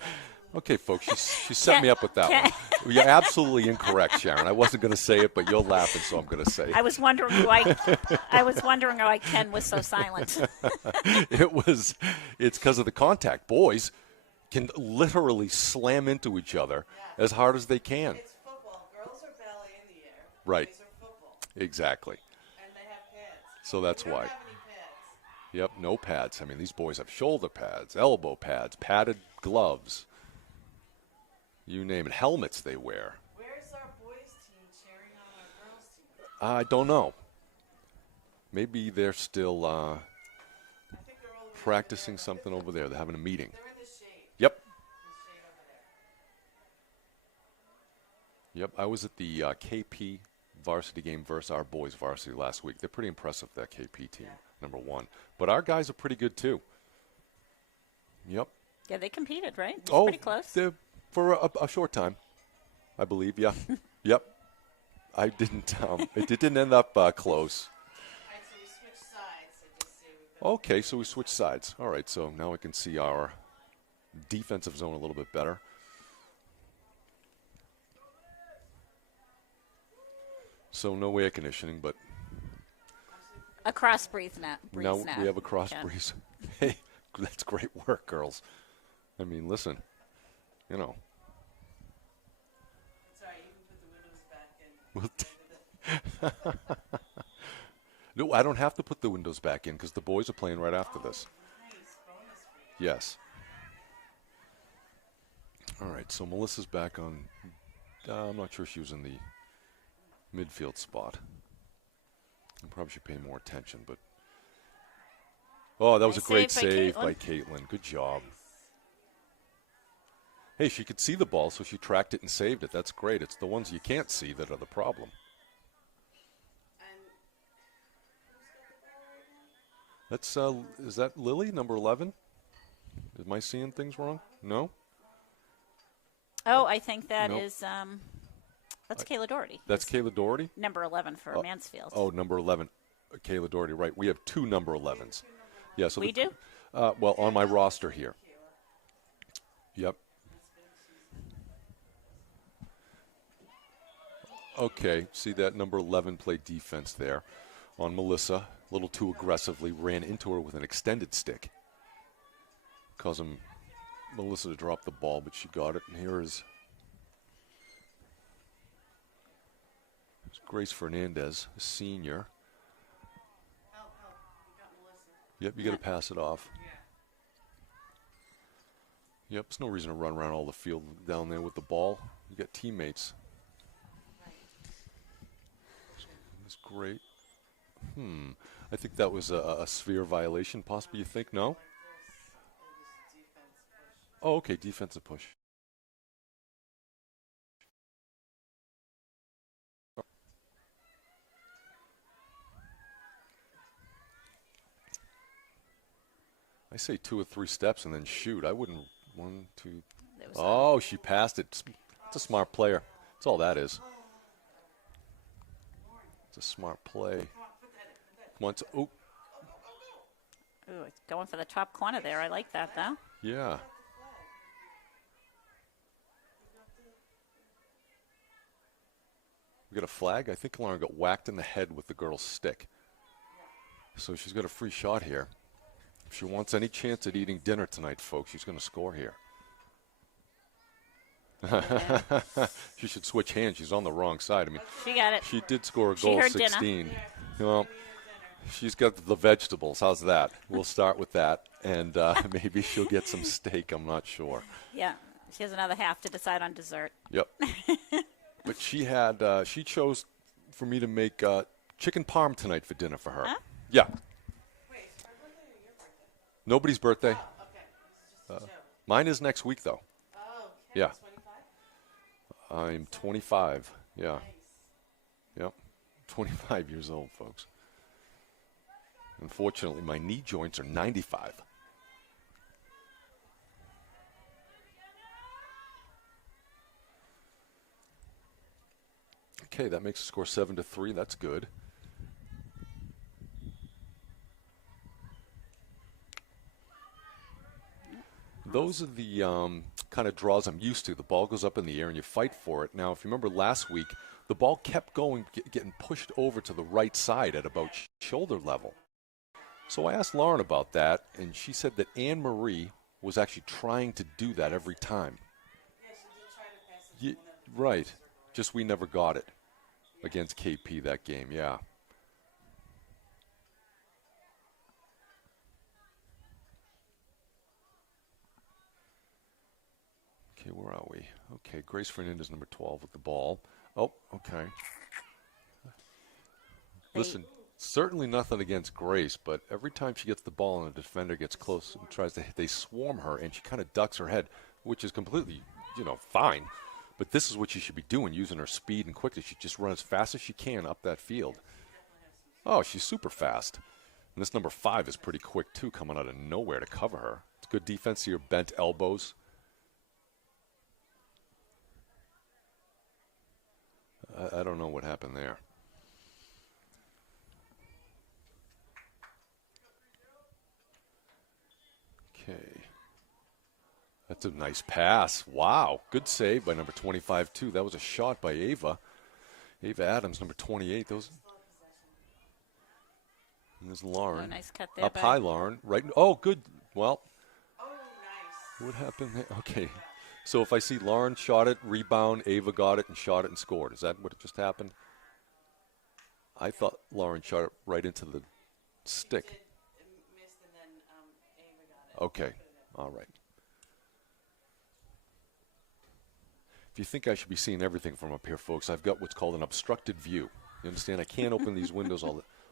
Okay, folks, she set me up with that one. You're absolutely incorrect, Sharon. I wasn't going to say it, but you're laughing, so I'm going to say it. I was wondering why Ken was so silent. It's because of the contact. Boys can literally slam into each other as hard as they can. It's football. Girls are ballet in the air. Right. Boys are football. Exactly. And they have pads. So that's We don't why. have any pads. Yep, no pads. I mean, these boys have shoulder pads, elbow pads, padded gloves. You name it. Helmets they wear. Where's our boys team cheering on our girls team? I don't know. Maybe they're still I think they're all practicing something over there. They're having a meeting. They're in the shade. Yep. The shade over there. Yep. I was at the KP varsity game versus our boys varsity last week. They're pretty impressive, that KP team, number one. But our guys are pretty good, too. Yep. Yeah, they competed, right? Oh, pretty close. For a short time, I believe. Yeah. Yep. I didn't. It didn't end up close. All right, so we switched sides. So just see we've got Okay, so we switched sides. All right, so now I can see our defensive zone a little bit better. So no air conditioning, but A cross breeze now. now we have a cross breeze. Hey, that's great work, girls. I mean, listen, you know. sorry, you can put the windows back in. No, I don't have to put the windows back in because the boys are playing right after this. Nice bonus for you. Yes. All right, so Melissa's back on. I'm not sure she was in the midfield spot. I probably should pay more attention, but. Oh, that was a Nice great save save by by Caitlin. Good job. Hey, she could see the ball, so she tracked it and saved it. That's great. It's the ones you can't see that are the problem. And who's got the ball right now? That's is that Lily, number 11? Am I seeing things wrong? No? Oh, I think that Nope. is that's Kayla Doherty. That's Kayla Doherty? Number 11 for Mansfield. Oh, number 11. Kayla Doherty, right. We have two number 11s. Yeah, so We do? well, on my roster here. Yep. Okay, see that number 11 play defense there on Melissa. A little too aggressively, ran into her with an extended stick. Causing Melissa to drop the ball, but she got it. And here is Grace Fernandez, a senior. Help, help. We got Melissa. Yep, you got to pass it off. Yep, there's no reason to run around all the field down there with the ball. You got teammates. That's great. I think that was a sphere violation, possibly. You think? No? It was defense push. Oh, okay, defensive push. I say 2 or 3 steps and then shoot. I wouldn't. 1, 2. There was Oh, she passed it. It's a smart player. That's all that is. It's a smart play. Once. Oh, Ooh, it's going for the top corner there. I like that, though. yeah. We got a flag. I think Lauren got whacked in the head with the girl's stick. So she's got a free shot here. If she wants any chance at eating dinner tonight, folks, she's going to score here. She should switch hands. She's on the wrong side. I mean, She got it. she did score a She goal, heard dinner. 16. Well, she's got the vegetables. How's that? We'll start with that, and maybe she'll get some steak. I'm not sure. Yeah. She has another half to decide on dessert. Yep. But she had she chose for me to make chicken parm tonight for dinner for her. Huh? Yeah. Wait, is her birthday or your birthday? Nobody's birthday. Okay, this is just a joke. Mine is next week though. Oh, yeah. 25? I'm 25. Yeah. Nice. Yep. 25 years old, folks. Unfortunately, my knee joints are 95. Okay, that makes the score 7-3. That's good. Those are the kind of draws I'm used to. The ball goes up in the air and you fight for it. Now, if you remember last week, the ball kept going, getting pushed over to the right side at about shoulder level. So I asked Lauren about that, and she said that Anne Marie was actually trying to do that every time. Yeah, she did try to pass it to one of the Right. circle. Just we never got it against KP that game, yeah. Okay, where are we? Okay, Grace Fernandez, number 12 with the ball. Oh, okay. Listen, certainly nothing against Grace, but every time she gets the ball and a defender gets close and tries to hit, they swarm her, and she kind of ducks her head, which is completely, fine. But this is what she should be doing, using her speed and quickness. She just run as fast as she can up that field. Oh, she's super fast. And this number 5 is pretty quick, too, coming out of nowhere to cover her. It's good defense to your bent elbows. I don't know what happened there. Okay. That's a nice pass. Wow. Good save by number 25, too. That was a shot by Ava. Ava Adams, number 28. Those. And there's Lauren. Oh, nice cut there. Up high, Lauren. Right. Oh, good. Well, Oh, nice. what happened there? Okay. So if I see Lauren shot it, rebound, Ava got it and shot it and scored. Is that what just happened? I thought Lauren shot it right into the stick. It missed, and then Ava got it. Okay. All right. If you think I should be seeing everything from up here, folks, I've got what's called an obstructed view. You understand? I can't open these windows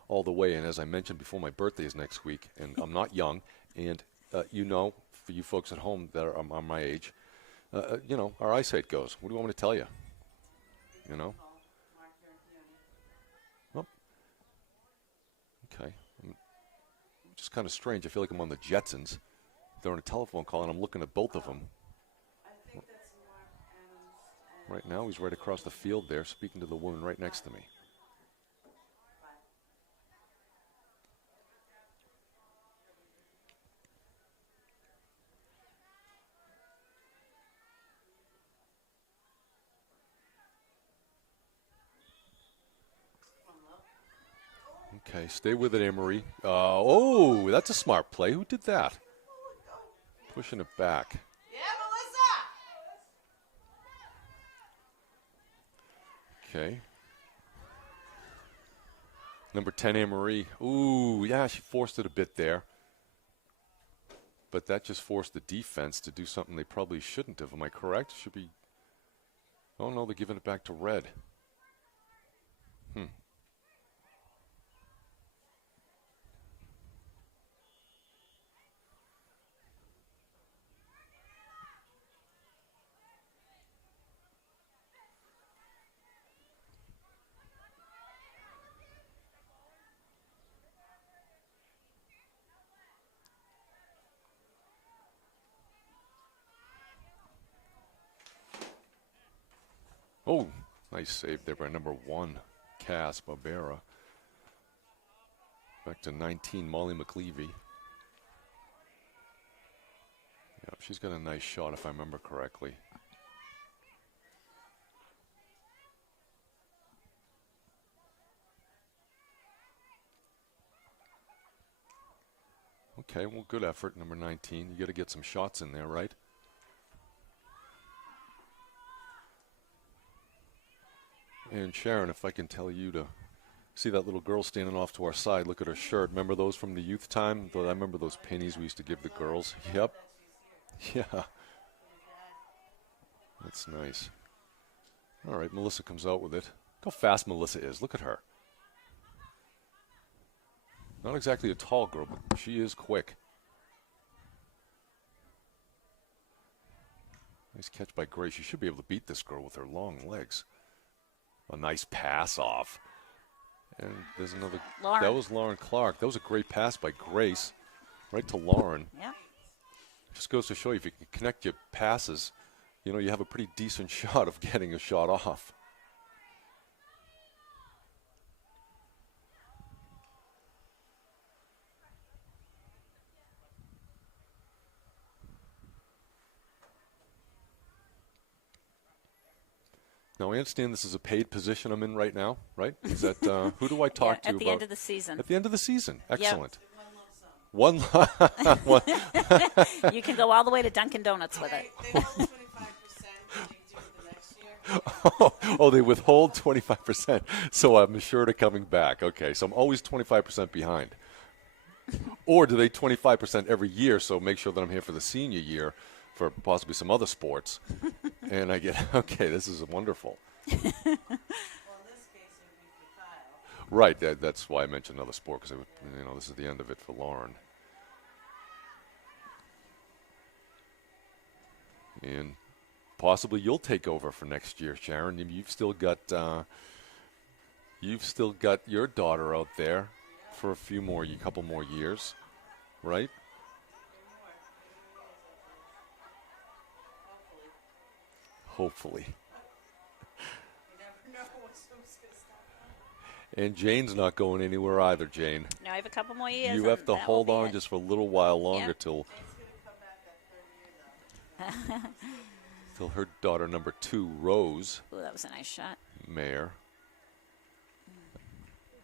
all the way. And as I mentioned before, my birthday is next week, and I'm not young. And you know, for you folks at home that are my age, you know, our eyesight goes. What do you want me to tell you? You know? Oh. Okay. Just kind of strange. I feel like I'm on the Jetsons. They're on a telephone call, and I'm looking at both of them. I think that's Mark Adams. Right now, he's right across the field there, speaking to the woman right next to me. Okay, stay with it, Anne-Marie. Oh, that's a smart play. Who did that? Pushing it back. Yeah, Melissa. Okay. Number 10, Anne-Marie. Ooh, yeah, she forced it a bit there. But that just forced the defense to do something they probably shouldn't have. Am I correct? Should be. Oh, no, they're giving it back to Red. Oh, nice save there by number 1, Cass Barbera. Back to 19, Molly McLeavy. Yeah, she's got a nice shot if I remember correctly. Okay, well, good effort, number 19. You got to get some shots in there, right? And Sharon, if I can tell you to see that little girl standing off to our side, look at her shirt. Remember those from the youth time? I remember those pennies we used to give the girls. Yep. Yeah. That's nice. All right, Melissa comes out with it. Look how fast Melissa is. Look at her. Not exactly a tall girl, but she is quick. Nice catch by Grace. She should be able to beat this girl with her long legs. A nice pass off. And there's another. Lauren. That was Lauren Clark. That was a great pass by Grace. Right to Lauren. Yeah. Just goes to show you, if you can connect your passes, you know, you have a pretty decent shot of getting a shot off. Now, I understand this is a paid position I'm in right now, right? Is that who do I talk to at the about? end of the season. At the end of the season. Excellent. One lump sum. One. You can go all the way to Dunkin' Donuts with it. They hold 25% when you do it the next year. Oh, they withhold 25%. So I'm assured of coming back. Okay, so I'm always 25% behind. Or do they 25% every year, so make sure that I'm here for the senior year for possibly some other sports. And I get, okay, this is wonderful. Well, in this case, it would be for Kyle. Right, that's why I mentioned another sport, because, you know, this is the end of it for Lauren. And possibly you'll take over for next year, Sharon. You've still got your daughter out there for a couple more years, right? Hopefully. You never know what's And Jane's not going anywhere either, Jane. No, I have a couple more years. You have and to that will hold be on it. just for a little while longer Yep. till It's gonna come back that third year though. till her daughter number 2, Rose Ooh, that was a nice shot. Mayer.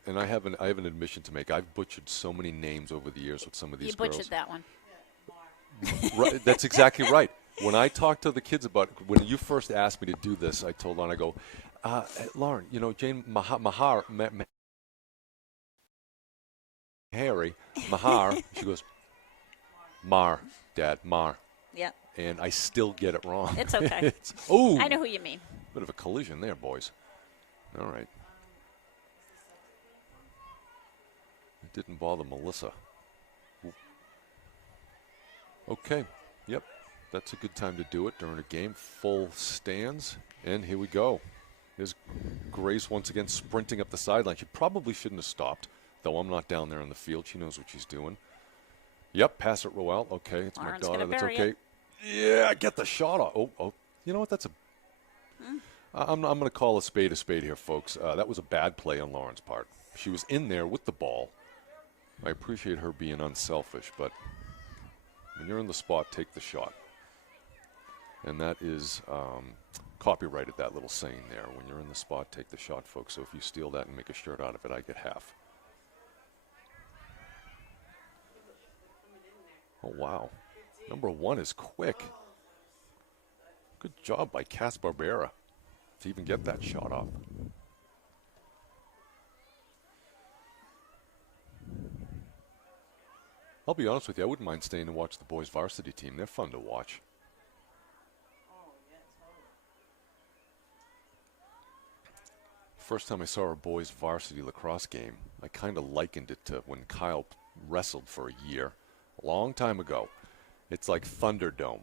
And I have an admission to make. I've butchered so many names over the years with some of these You girls. butchered that one. Right, that's exactly right. When I talk to the kids about when you first asked me to do this, I told Lauren, I go, Lauren, you know, Jane Harry Mahar. She goes, Mar, Dad, Mar, Yep. and I still get it wrong. It's okay. Oh, I know who you mean. bit of a collision there, boys. All right. It didn't bother Melissa. Ooh. Okay. Yep. That's a good time to do it during a game. Full stands. And here we go. Here's Grace once again sprinting up the sideline. She probably shouldn't have stopped, though I'm not down there in the field. She knows what she's doing. Yep, pass it, Roel. Okay, it's Lauren's my daughter. gonna That's bury okay. it. Yeah, get the shot off. Oh. You know what? That's a... I'm going to call a spade here, folks. That was a bad play on Lauren's part. She was in there with the ball. I appreciate her being unselfish, but when you're in the spot, take the shot. And that is copyrighted, that little saying there. When you're in the spot, take the shot, folks. So if you steal that and make a shirt out of it, I get half. Oh, wow. Number 1 is quick. Good job by Cass Barbera to even get that shot off. I'll be honest with you, I wouldn't mind staying and watch the boys' varsity team. They're fun to watch. Oh yeah, totally. First time I saw a boys' varsity lacrosse game, I kind of likened it to when Kyle wrestled for a year, a long time ago. It's like Thunderdome.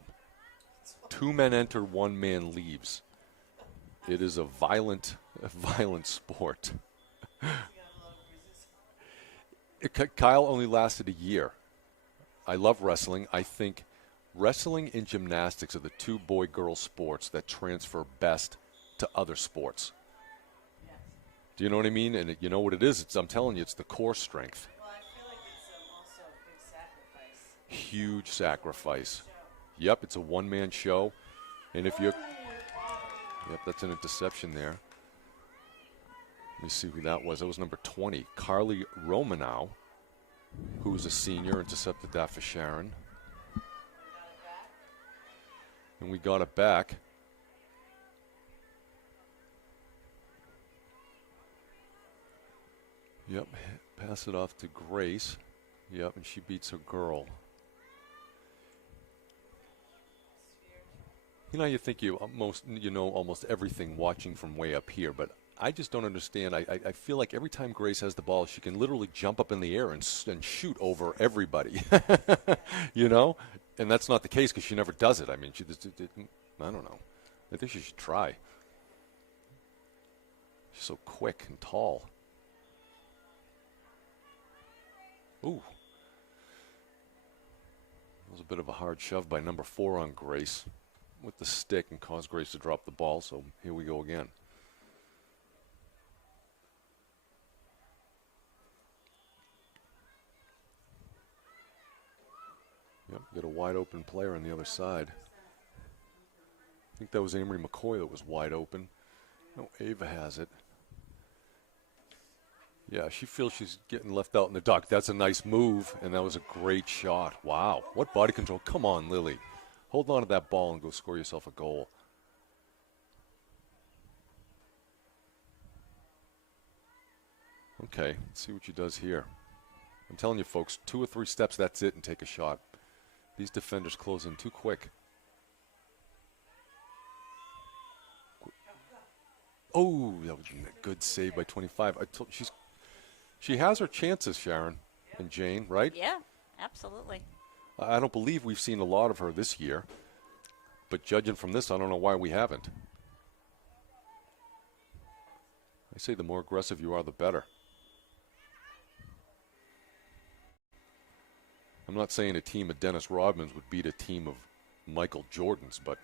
2 men enter, 1 man leaves. It is a violent sport. Kyle only lasted a year. I love wrestling. I think wrestling and gymnastics are the 2 boy-girl sports that transfer best to other sports. Do you know what I mean? And you know what it is? I'm telling you, it's the core strength. Well, I feel like it's also a big sacrifice. Huge sacrifice. Yep, it's a one-man show. And if you're... Yep, that's an interception there. Let me see who that was. That was number 20, Carly Romanow, who was a senior, intercepted that for Sharon. And we got it back. Yep, pass it off to Grace. Yep, and she beats her girl. You know, you think you know almost everything watching from way up here, but I just don't understand. I feel like every time Grace has the ball, she can literally jump up in the air and shoot over everybody. You know? And that's not the case because she never does it. I mean, I don't know. I think she should try. She's so quick and tall. Ooh. That was a bit of a hard shove by number 4 on Grace with the stick and caused Grace to drop the ball, so here we go again. Yep, get a wide open player on the other side. I think that was Amory McCoy that was wide open. No, Ava has it. Yeah, she feels she's getting left out in the dark. That's a nice move, and that was a great shot. Wow, what body control. Come on, Lily. Hold on to that ball and go score yourself a goal. Okay, let's see what she does here. I'm telling you, folks, 2 or 3 steps, that's it, and take a shot. These defenders close in too quick. Oh, that was a good save by 25. She has her chances, Sharon and Jane, right? Yeah, absolutely. I don't believe we've seen a lot of her this year, but judging from this, I don't know why we haven't. I say the more aggressive you are, the better. I'm not saying a team of Dennis Rodmans would beat a team of Michael Jordans, but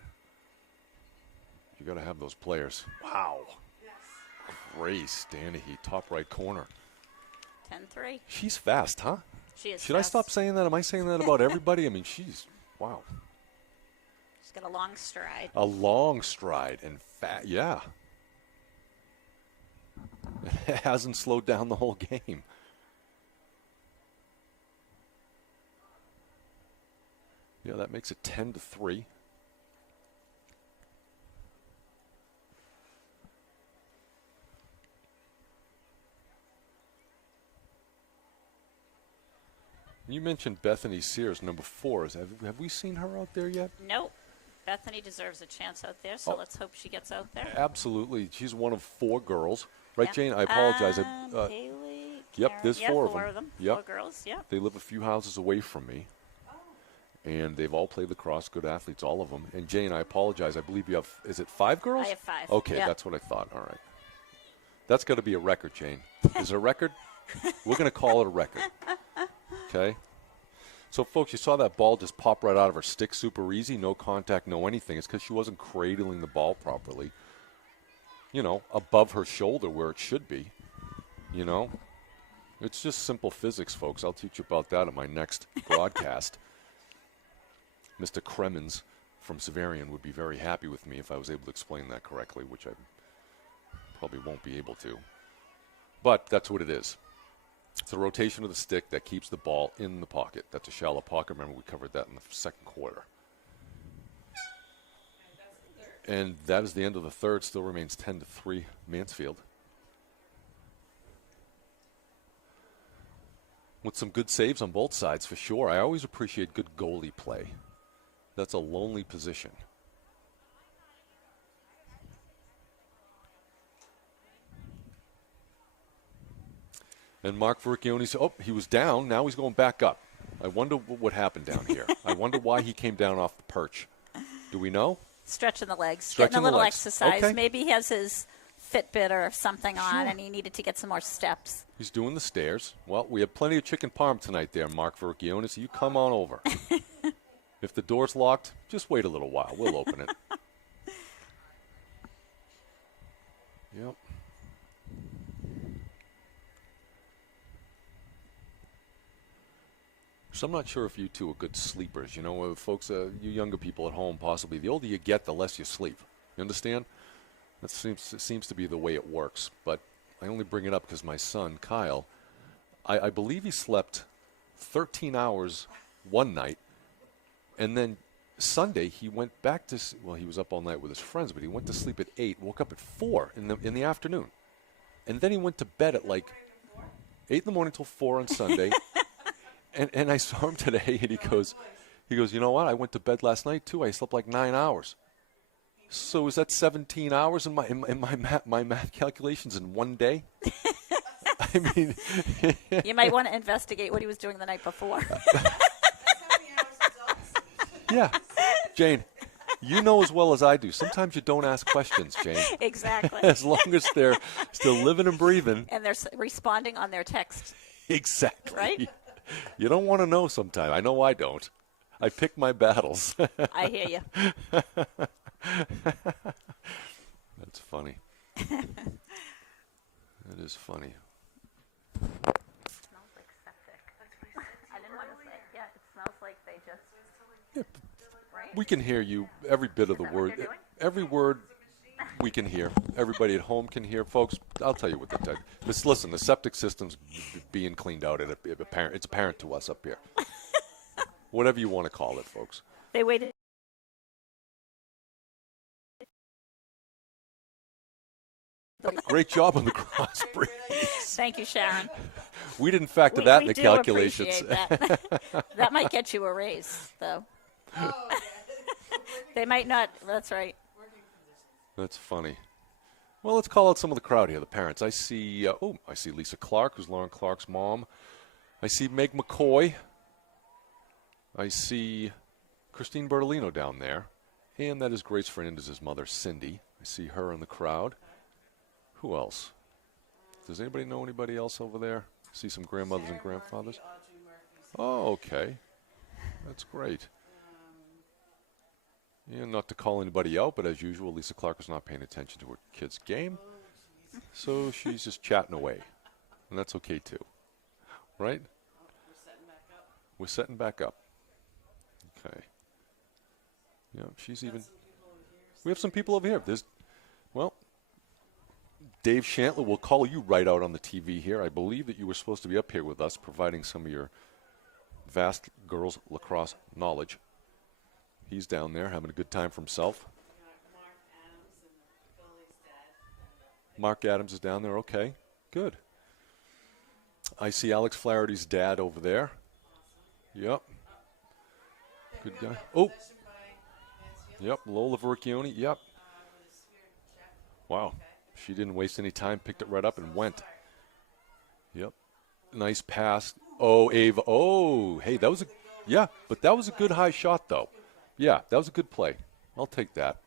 you got to have those players. Wow. Grace Danahy, top right corner. 10-3. She's fast, huh? She is Should I fast. stop saying that? Am I saying that about everybody? I mean, she's, wow. She's got a long stride. A long stride and fat, yeah. It hasn't slowed down the whole game. Yeah, that makes it 10-3. You mentioned Bethany Sears, number 4. Have we seen her out there yet? Nope. Bethany deserves a chance out there, so let's hope she gets out there. Absolutely. She's one of 4 girls. Right, Yep. Jane? I apologize. Haley, Yep, Karen- there's yeah, 4 four of them. Yep. 4 girls, yep. They live a few houses away from me. And they've all played lacrosse, good athletes, all of them. And Jane, I apologize. I believe you have, is it 5 girls? I have 5. Okay, Yep. that's what I thought. All right. That's got to be a record, Jane. Is it a record? We're going to call it a record. Okay? So, folks, you saw that ball just pop right out of her stick super easy, no contact, no anything. It's because she wasn't cradling the ball properly, you know, above her shoulder where it should be, you know. It's just simple physics, folks. I'll teach you about that at my next broadcast. Mr. Kremens from Severian would be very happy with me if I was able to explain that correctly, which I probably won't be able to. But that's what it is. It's a rotation of the stick that keeps the ball in the pocket. That's a shallow pocket. Remember, we covered that in the second quarter. And that is the end of the third. Still remains 10-3 Mansfield. With some good saves on both sides, for sure. I always appreciate good goalie play. That's a lonely position. And Mark Vericchione said, oh, he was down. Now he's going back up. I wonder what happened down here. I wonder why he came down off the perch. Do we know? Stretching the legs. Stretching getting a little the legs. exercise. Okay. Maybe he has his Fitbit or something on, Sure. and he needed to get some more steps. He's doing the stairs. Well, we have plenty of chicken parm tonight there, Mark Vericchione, so you come on over. If the door's locked, just wait a little while. We'll open it. Yep. So I'm not sure if you two are good sleepers. You know, folks, you younger people at home, possibly. The older you get, the less you sleep. You understand? That seems to be the way it works. But I only bring it up because my son, Kyle, I believe he slept 13 hours one night. And then Sunday, he went back to, well, he was up all night with his friends, but he went to sleep at 8, woke up at 4 in the afternoon. And then he went to bed at like 8 in the morning till 4 on Sunday. And I saw him today, and he goes, you know what? I went to bed last night too. I slept like 9 hours. So is that 17 hours in my math calculations in one day? I mean, You might want to investigate what he was doing the night before. yeah, Jane, you know as well as I do. Sometimes you don't ask questions, Jane. Exactly. As long as they're still living and breathing. And they're responding on their text. Exactly. Right? You don't want to know sometimes. I know I don't. I pick my battles. I hear you. That's funny. That is funny. It smells like septic. I didn't want to say it. Yeah, it smells like they just. Yeah, Right? we can hear you every bit of the that what word. they're doing? Every word we can hear. Everybody at home can hear. Folks, I'll tell you what they tell you. Listen, the septic system's being cleaned out. It's apparent to us up here. Whatever you want to call it, folks. They waited. Great job on the cross breeze. Thank you, Sharon. We didn't factor that in the do calculations. appreciate that. That might get you a raise, though. They might not. That's right. That's funny. Well, let's call out some of the crowd here, the parents. I see Lisa Clark, who's Lauren Clark's mom. I see Meg McCoy. I see Christine Bertolino down there. And that is Grace Fernandez's mother, Cindy. I see her in the crowd. Who else? Does anybody know anybody else over there? I see some grandmothers and grandfathers. Oh, okay. That's great. Yeah, not to call anybody out, but as usual, Lisa Clark was not paying attention to her kid's game. So she's just chatting away. And that's okay, too. Right? We're setting back up. We're setting back up. Okay. Yeah, she's even... Some people over here. We have some people over here. Well, Dave Shantler will call you right out on the TV here. I believe that you were supposed to be up here with us, providing some of your vast girls lacrosse knowledge. He's down there having a good time for himself. We got Mark Adams and the goalie's dad. Mark Adams is down there. Okay, good. I see Alex Flaherty's dad over there. Yep. Good guy. Oh, Possession by Mansfield, yep. Lola Verchioni. Yep. with a spear check. Wow. She didn't waste any time, picked it right up and went. Yep. Nice pass. Oh, Ava. Oh, hey, that was but that was a good high shot, though. Yeah, that was a good play. I'll take that.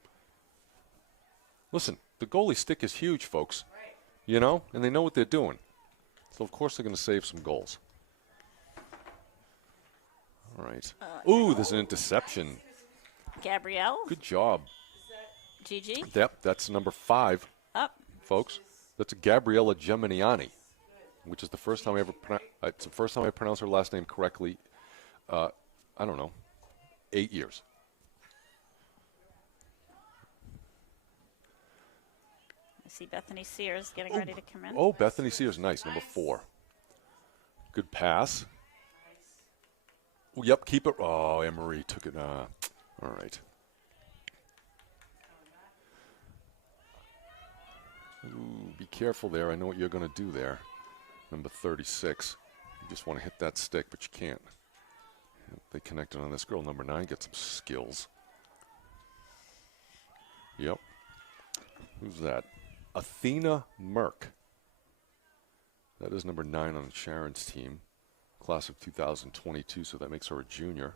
Listen, the goalie stick is huge, folks. You know, and they know what they're doing. So, of course, they're going to save some goals. All right. Ooh, there's an interception. Gabrielle, Good job. Gigi, Yep, that's number 5, up. folks. That's a Gabriella Geminiani, which is the first time it's the first time I pronounced her last name correctly. I don't know, 8 years. I see Bethany Sears getting ready to come in. Oh, Bethany Sears, nice, number 4. Good pass. Oh, yep, keep it. Oh, Emery took it. All right. Ooh, be careful there. I know what you're going to do there. Number 36. You just want to hit that stick, but you can't. They connected on this girl. Number 9 gets some skills. Yep. Who's that? Athena Merck. That is number 9 on Sharon's team. Class of 2022, so that makes her a junior.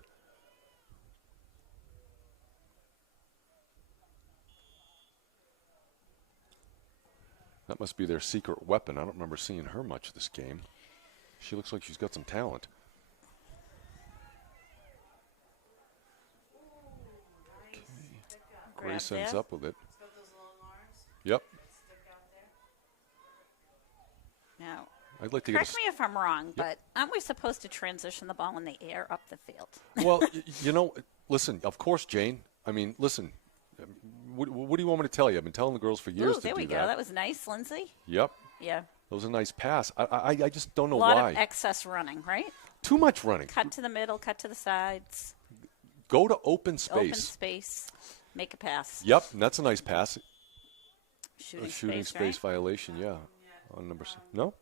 That must be their secret weapon. I don't remember seeing her much this game. She looks like she's got some talent. Okay. Grace ends up with it. It's got those long arms. Yep. Stick out there. Now, I'd like to get correct me if I'm wrong, but aren't we supposed to transition the ball in the air up the field? Well, you know, listen, of course, Jane. I mean, listen, what do you want me to tell you? I've been telling the girls for years Ooh, to there do we go. that. That was nice, Lindsay. Yep. Yeah. That was a nice pass. I just don't A know lot why. of excess running, right? Too much running. Cut to the middle, cut to the sides, Go to open space. open space, make a pass. Yep, and that's a nice pass. Shooting, A shooting space right? violation, yeah. On number 6. No? No, right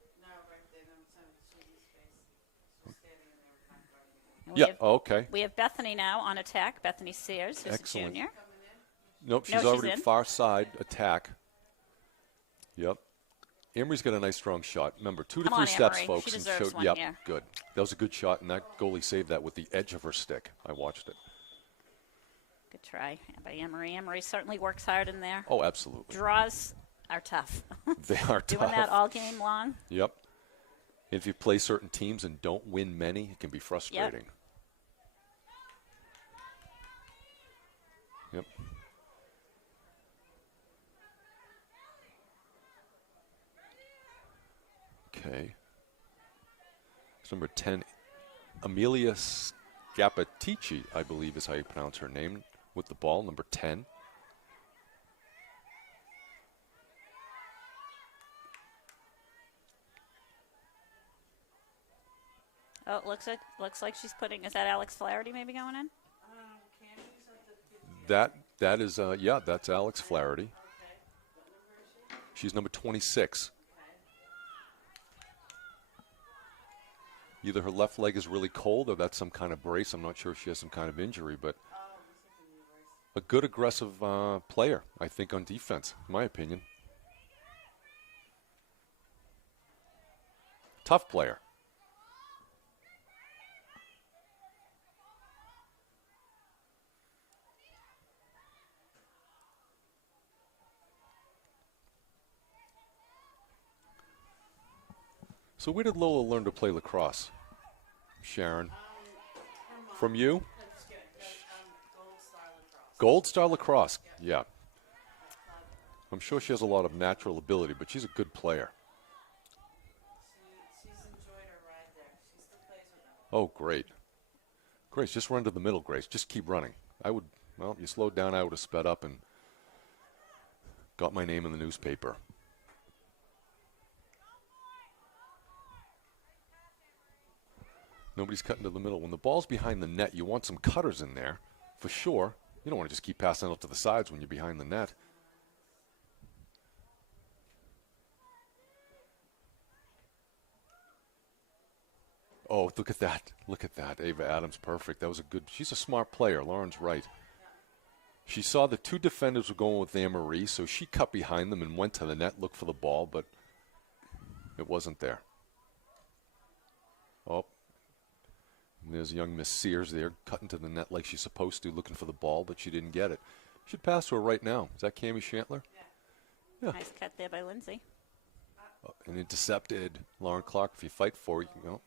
there. Number 7, shooting space. She's standing in there with my guard. And we Yeah, have- okay. We have Bethany now on attack. Bethany Sears, who's Excellent. a junior. Nope, she's No, she's already in. far side attack. Yep. Emery's got a nice strong shot. Remember, 2 to Come 3 on, steps, Emery. folks. She and deserves one, yep, yeah. good. That was a good shot, and that goalie saved that with the edge of her stick. I watched it. Good try by Emery. Emery certainly works hard in there. Oh, absolutely. Draws are tough. They are tough. Doing that all game long. Yep. If you play certain teams and don't win many, it can be frustrating. Yep. Okay. It's number 10, Amelia Scapatici, I believe is how you pronounce her name, with the ball, number 10. Oh, it looks like she's putting. Is that Alex Flaherty maybe going in? Candies at the 50. That is, yeah, that's Alex Flaherty. Okay. What number is she? She's number 26. Either her left leg is really cold or that's some kind of brace. I'm not sure if she has some kind of injury, but a good aggressive player, I think, on defense, in my opinion. Tough player. So where did Lola learn to play lacrosse? Sharon? From you? Just kidding. Gold Star Lacrosse. Gold Star Lacrosse. Yeah. I'm sure she has a lot of natural ability, but she's a good player. She's enjoyed her ride there. She still plays with them. Oh, great. Grace, just run to the middle, Grace. Just keep running. Well, you slowed down, I would have sped up and got my name in the newspaper. Nobody's cutting to the middle. When the ball's behind the net, you want some cutters in there, for sure. You don't want to just keep passing out to the sides when you're behind the net. Oh, look at that. Look at that. Ava Adams, perfect. That was a good, she's a smart player. Lauren's right. She saw the two defenders were going with Anne-Marie, so she cut behind them and went to the net, looked for the ball, but it wasn't there. Oh, and there's young Miss Sears there, cutting to the net like she's supposed to, looking for the ball, but she didn't get it. Should pass to her right now. Is that Cammie Shantler? Yeah. Nice cut there by Lindsay. Oh, and intercepted. Lauren Clark, if you fight for it, you know.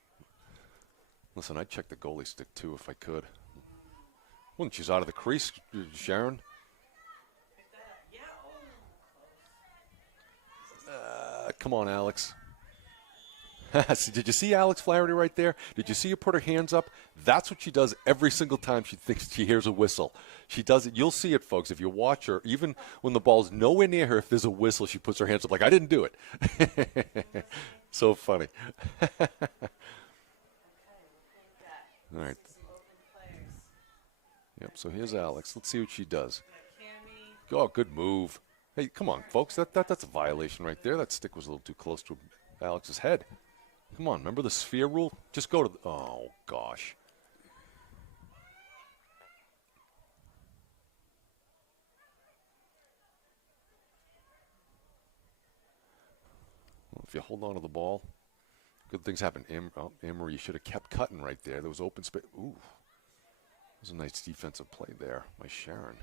Listen, I'd check the goalie stick, too, if I could. Well, she's out of the crease, Sharon. Come on, Alex. Did you see Alex Flaherty right there? Did you see her put her hands up? That's what she does every single time she thinks she hears a whistle. She does it. You'll see it, folks. If you watch her, even when the ball's nowhere near her, if there's a whistle, she puts her hands up like, I didn't do it. So funny. All right. Yep, so here's Alex. Let's see what she does. Oh, good move. Hey, come on, folks. That's a violation right there. That stick was a little too close to Alex's head. Come on, remember the sphere rule? Just go to the, oh, gosh. Well, if you hold on to the ball, good things happen. Anne-Marie, you should have kept cutting right there. There was open space. Ooh. That was a nice defensive play there by Sharon.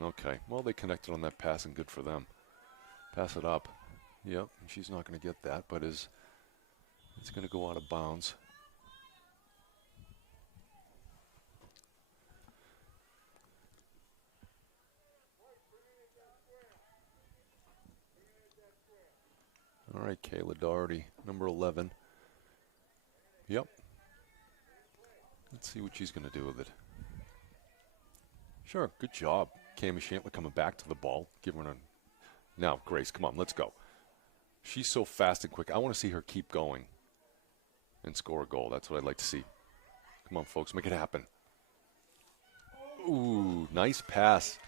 Okay, well, they connected on that pass, and good for them. Pass it up. Yep, she's not going to get that, but it's going to go out of bounds. All right, Kayla Doherty, number 11. Yep. Let's see what she's going to do with it. Sure, good job. Cammie Shantler coming back to the ball. Give her a... Now, Grace, come on, let's go. She's so fast and quick. I want to see her keep going and score a goal. That's what I'd like to see. Come on, folks, make it happen. Ooh, nice pass.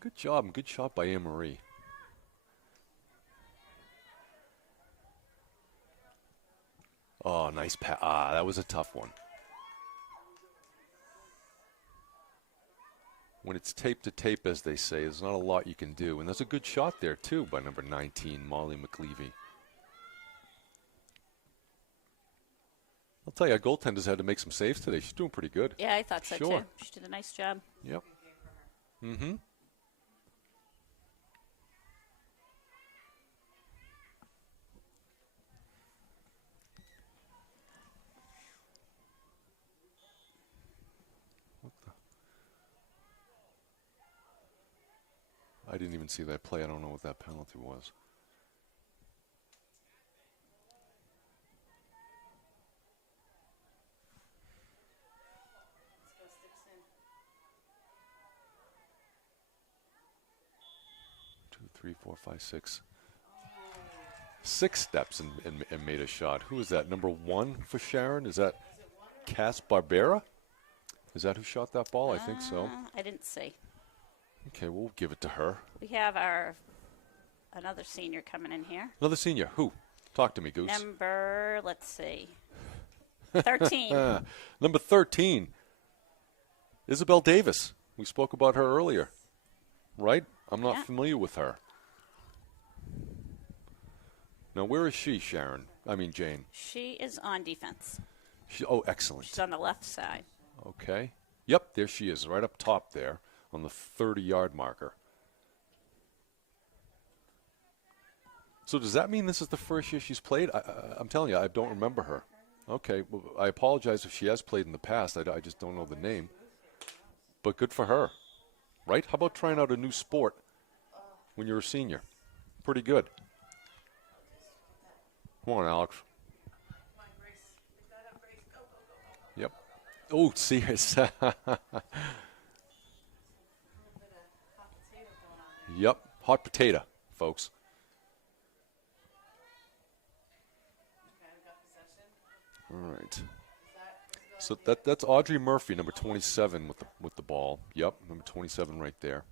Good job, and good shot by Anne-Marie. Oh, nice pass. Ah, that was a tough one. When it's tape to tape, as they say, there's not a lot you can do. And there's a good shot there, too, by number 19, Molly McLeavy. I'll tell you, our goaltender's had to make some saves today. She's doing pretty good. Yeah, I thought so, Sure. too. She did a nice job. Yep. Mm-hmm. I didn't even see that play. I don't know what that penalty was. Two, three, four, five, six. 6 steps and made a shot. Who is that? Number 1 for Sharon? Is that Cass Barbera? Is that who shot that ball? I think so. I didn't see. Okay, we'll give it to her. We have another senior coming in here. Another senior. Who? Talk to me, Goose. Number, let's see, 13. Number 13, Isabelle Davis. We spoke about her earlier, right? I'm not familiar with her. Now, where is she, Sharon? I mean, Jane. She is on defense. Oh, excellent. She's on the left side. Okay. Yep, there she is, right up top there on the 30-yard marker. So does that mean this is the first year she's played? I'm telling you, I don't remember her. Okay, well, I apologize if she has played in the past. I just don't know the name. But good for her, right? How about trying out a new sport when you're a senior. Pretty good. Come on, Alex. Come on, Grace. Pick that up, Grace. Go, go, go, go, go. Yep. Oh, Sears. A little bit of hot potato going on there. Yep. Hot potato, folks. Okay, we got possession. All right. Is So that's Audrey Murphy, number 27 with the ball. Yep, number 27 right there.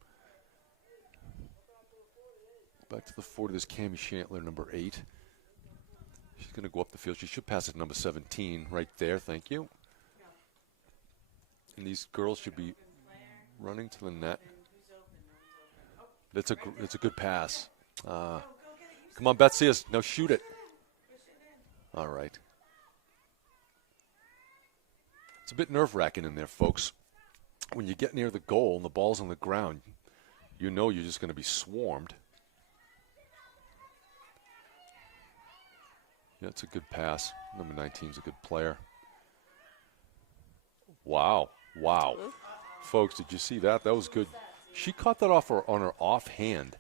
Back to the 40. There's Cammie Shantler, number 8. She's going to go up the field. She should pass it number 17 right there. Thank you. And these girls should be running to the net. That's a good pass. Come on, Beth Sears. Now shoot it. All right. It's a bit nerve-wracking in there, folks. When you get near the goal and the ball's on the ground, you know you're just going to be swarmed. Yeah, it's a good pass. Number 19's a good player. Wow. Wow. Folks, did you see that? That was good. She caught that off on her offhand,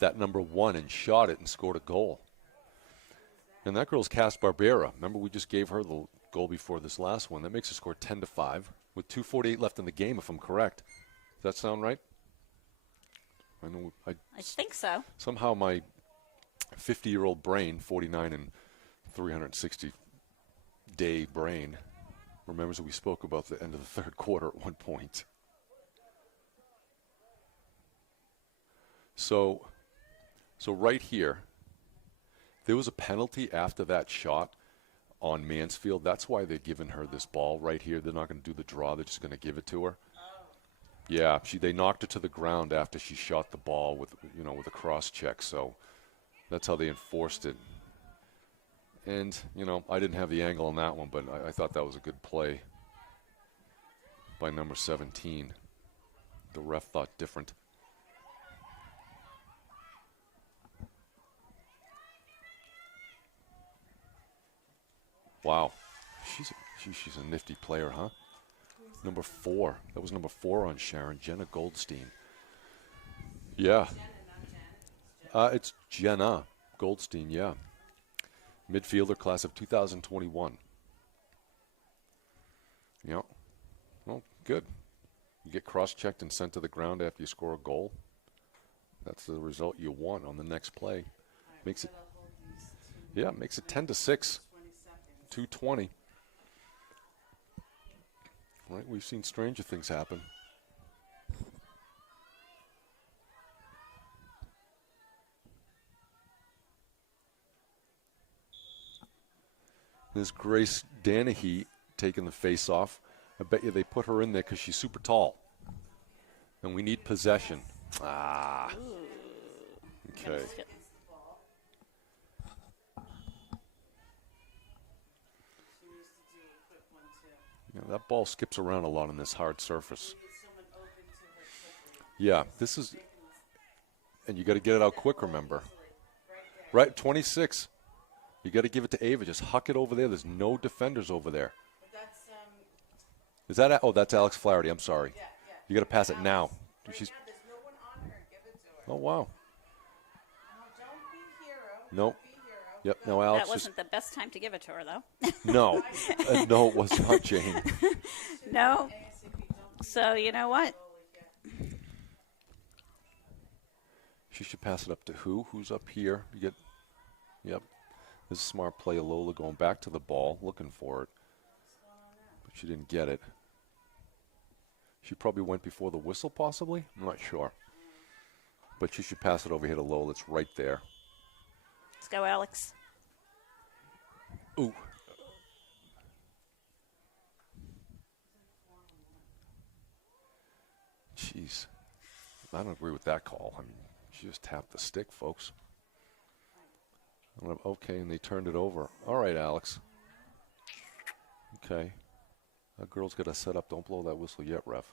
that number 1, and shot it and scored a goal. And that girl's Cass Barbera. Remember, we just gave her the goal before this last one. That makes her score 10-5 with 2:48 left in the game, if I'm correct. Does that sound right? I know. I think so. Somehow my 50-year-old brain, 49 and 360-day brain, remembers that we spoke about the end of the third quarter at one point. So right here, there was a penalty after that shot on Mansfield. That's why they're giving her this ball right here. They're not going to do the draw. They're just going to give it to her. Yeah, they knocked her to the ground after she shot the ball with a cross check. So that's how they enforced it. And, I didn't have the angle on that one, but I thought that was a good play by number 17. The ref thought different. Wow. She's a nifty player, huh? Number 4. That was number 4 on Sharon, Jenna Goldstein. Yeah. It's Jenna Goldstein, yeah. Midfielder, class of 2021. Yeah. Well, good. You get cross-checked and sent to the ground after you score a goal. That's the result you want on the next play. Makes it 10-6. 2:20. Right, we've seen stranger things happen. There's Grace Danahy taking the face off. I bet you they put her in there because she's super tall. And we need possession. Ah. Okay. Yeah, that ball skips around a lot on this hard surface. Yeah, this is, and you got to get it out quick, remember. Right, 26. You got to give it to Ava. Just huck it over there. There's no defenders over there. Is that? Oh, that's Alex Flaherty. I'm sorry. You got to pass it now. She's. Oh wow. Nope. Yep. No, Alex. That wasn't the best time to give it to her, though. No, no, it was not, Jane. No. So you know what? She should pass it up to who? Who's up here? You get. Yep. This is a smart play. Lola going back to the ball, looking for it, but she didn't get it. She probably went before the whistle, possibly. I'm not sure. But she should pass it over here to Lola. It's right there. Let's go, Alex. Ooh. Jeez. I don't agree with that call. I mean, she just tapped the stick, folks. Okay, and they turned it over. All right, Alex. Okay. That girl's got to set up. Don't blow that whistle yet, ref.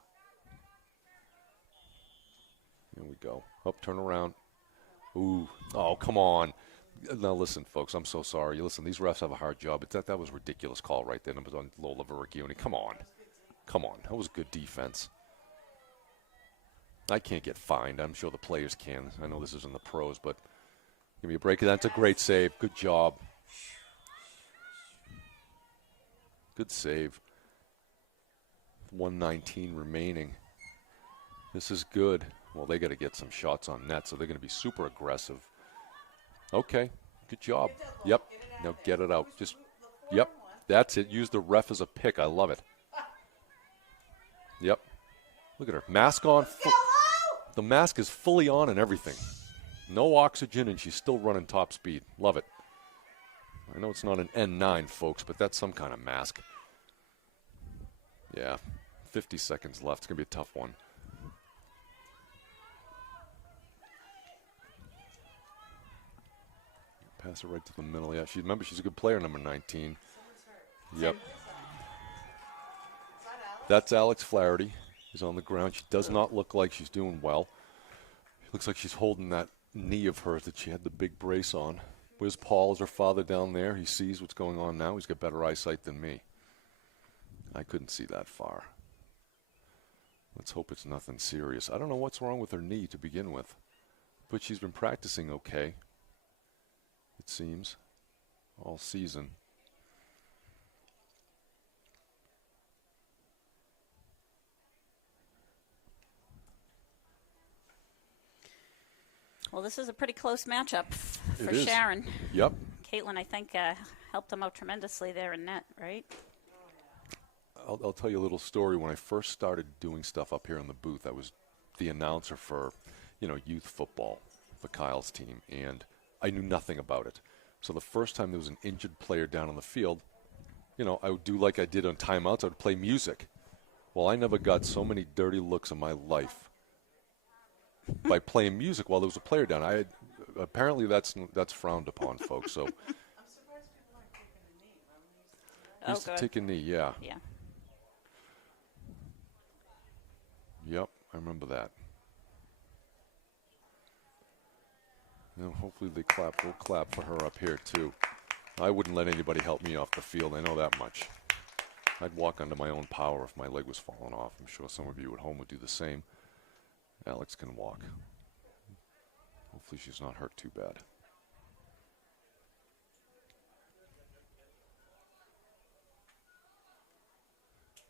Here we go. Up, turn around. Ooh. Oh, come on. Now, listen, folks, I'm so sorry. Listen, these refs have a hard job. That was a ridiculous call right there. It was on Lola Vergioni. Come on. Come on. That was good defense. I can't get fined. I'm sure the players can. I know this isn't the pros, but give me a break. That's a great save. Good job. Good save. 1:19 remaining. This is good. Well, they got to get some shots on net, so they're going to be super aggressive. Okay, good job. Yep. Now get it out. Just, yep. That's it. Use the ref as a pick. I love it. Yep. Look at her. Mask on. The mask is fully on and everything. No oxygen, and she's still running top speed. Love it. I know it's not an N9, folks, but that's some kind of mask. Yeah. 50 seconds left. It's going to be a tough one. Pass it right to the middle. Yeah, remember, she's a good player, number 19. Yep. That's Alex Flaherty. She's on the ground. She does not look like she's doing well. It looks like she's holding that knee of hers that she had the big brace on. Where's Paul? Is her father down there? He sees what's going on now. He's got better eyesight than me. I couldn't see that far. Let's hope it's nothing serious. I don't know what's wrong with her knee to begin with, but she's been practicing okay, it seems, all season. Well, this is a pretty close matchup for It is. Sharon. Yep. Caitlin, I think, helped them out tremendously there in net, right? I'll tell you a little story. When I first started doing stuff up here in the booth, I was the announcer for, youth football, for Kyle's team, and I knew nothing about it. So the first time there was an injured player down on the field, I would do like I did on timeouts. I would play music. Well, I never got so many dirty looks in my life by playing music while there was a player down. Apparently that's frowned upon, folks. So I'm surprised people aren't taking a knee. I'm used to Oh, good. take a knee, yeah. Yeah. Yep, I remember that. Hopefully they clap. We'll clap for her up here, too. I wouldn't let anybody help me off the field. I know that much. I'd walk under my own power if my leg was falling off. I'm sure some of you at home would do the same. Alex can walk. Hopefully she's not hurt too bad.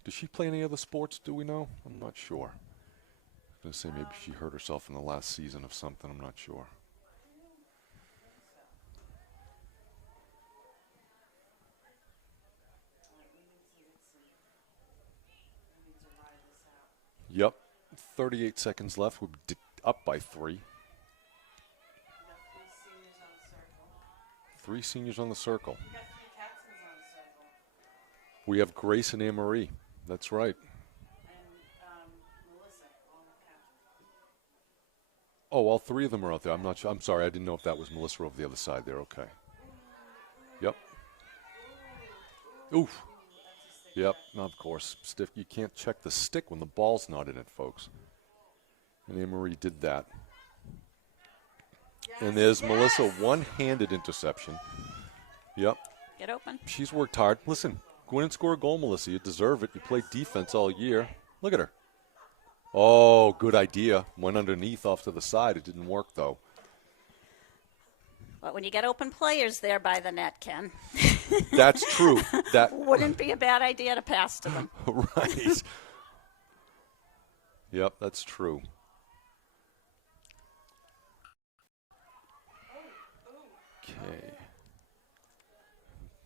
Does she play any other sports, do we know? I'm not sure. I was going to say maybe she hurt herself in the last season of something. I'm not sure. Yep. 38 seconds left. We're up by 3. Three seniors on the circle. We got 3 captains on the circle. We have Grace and Anne-Marie. That's right. And Melissa on the captain. Oh, all 3 of them are out there. I'm not sure. I'm sorry. I didn't know if that was Melissa over the other side there. Okay. Yep. Oof. Yep. No, of course. Stiff. You can't check the stick when the ball's not in it, folks. And Anne-Marie did that. And there's Melissa, one-handed interception. Yep. Get open. She's worked hard. Listen, go in and score a goal, Melissa. You deserve it. You played defense all year. Look at her. Oh, good idea. Went underneath off to the side. It didn't work, though. But when you get open players there by the net, Ken, That's true. That wouldn't be a bad idea to pass to them. right. Yep, that's true. Okay.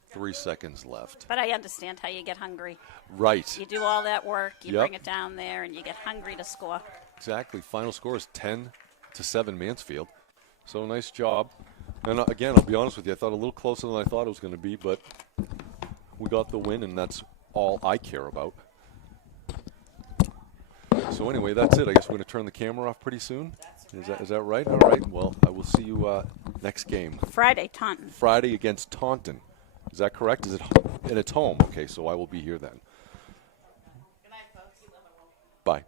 3 seconds left. But I understand how you get hungry. Right. You do all that work, you Yep. bring it down there, and you get hungry to score. Exactly. Final score is 10-7 Mansfield. So nice job. And again, I'll be honest with you, I thought a little closer than I thought it was going to be, but we got the win, and that's all I care about. So anyway, that's it. I guess we're going to turn the camera off pretty soon. Is that right? All right. Well, I will see you next game. Friday, Taunton. Friday against Taunton. Is that correct? Is it? And it's home. Okay, so I will be here then. Good night, folks. Bye.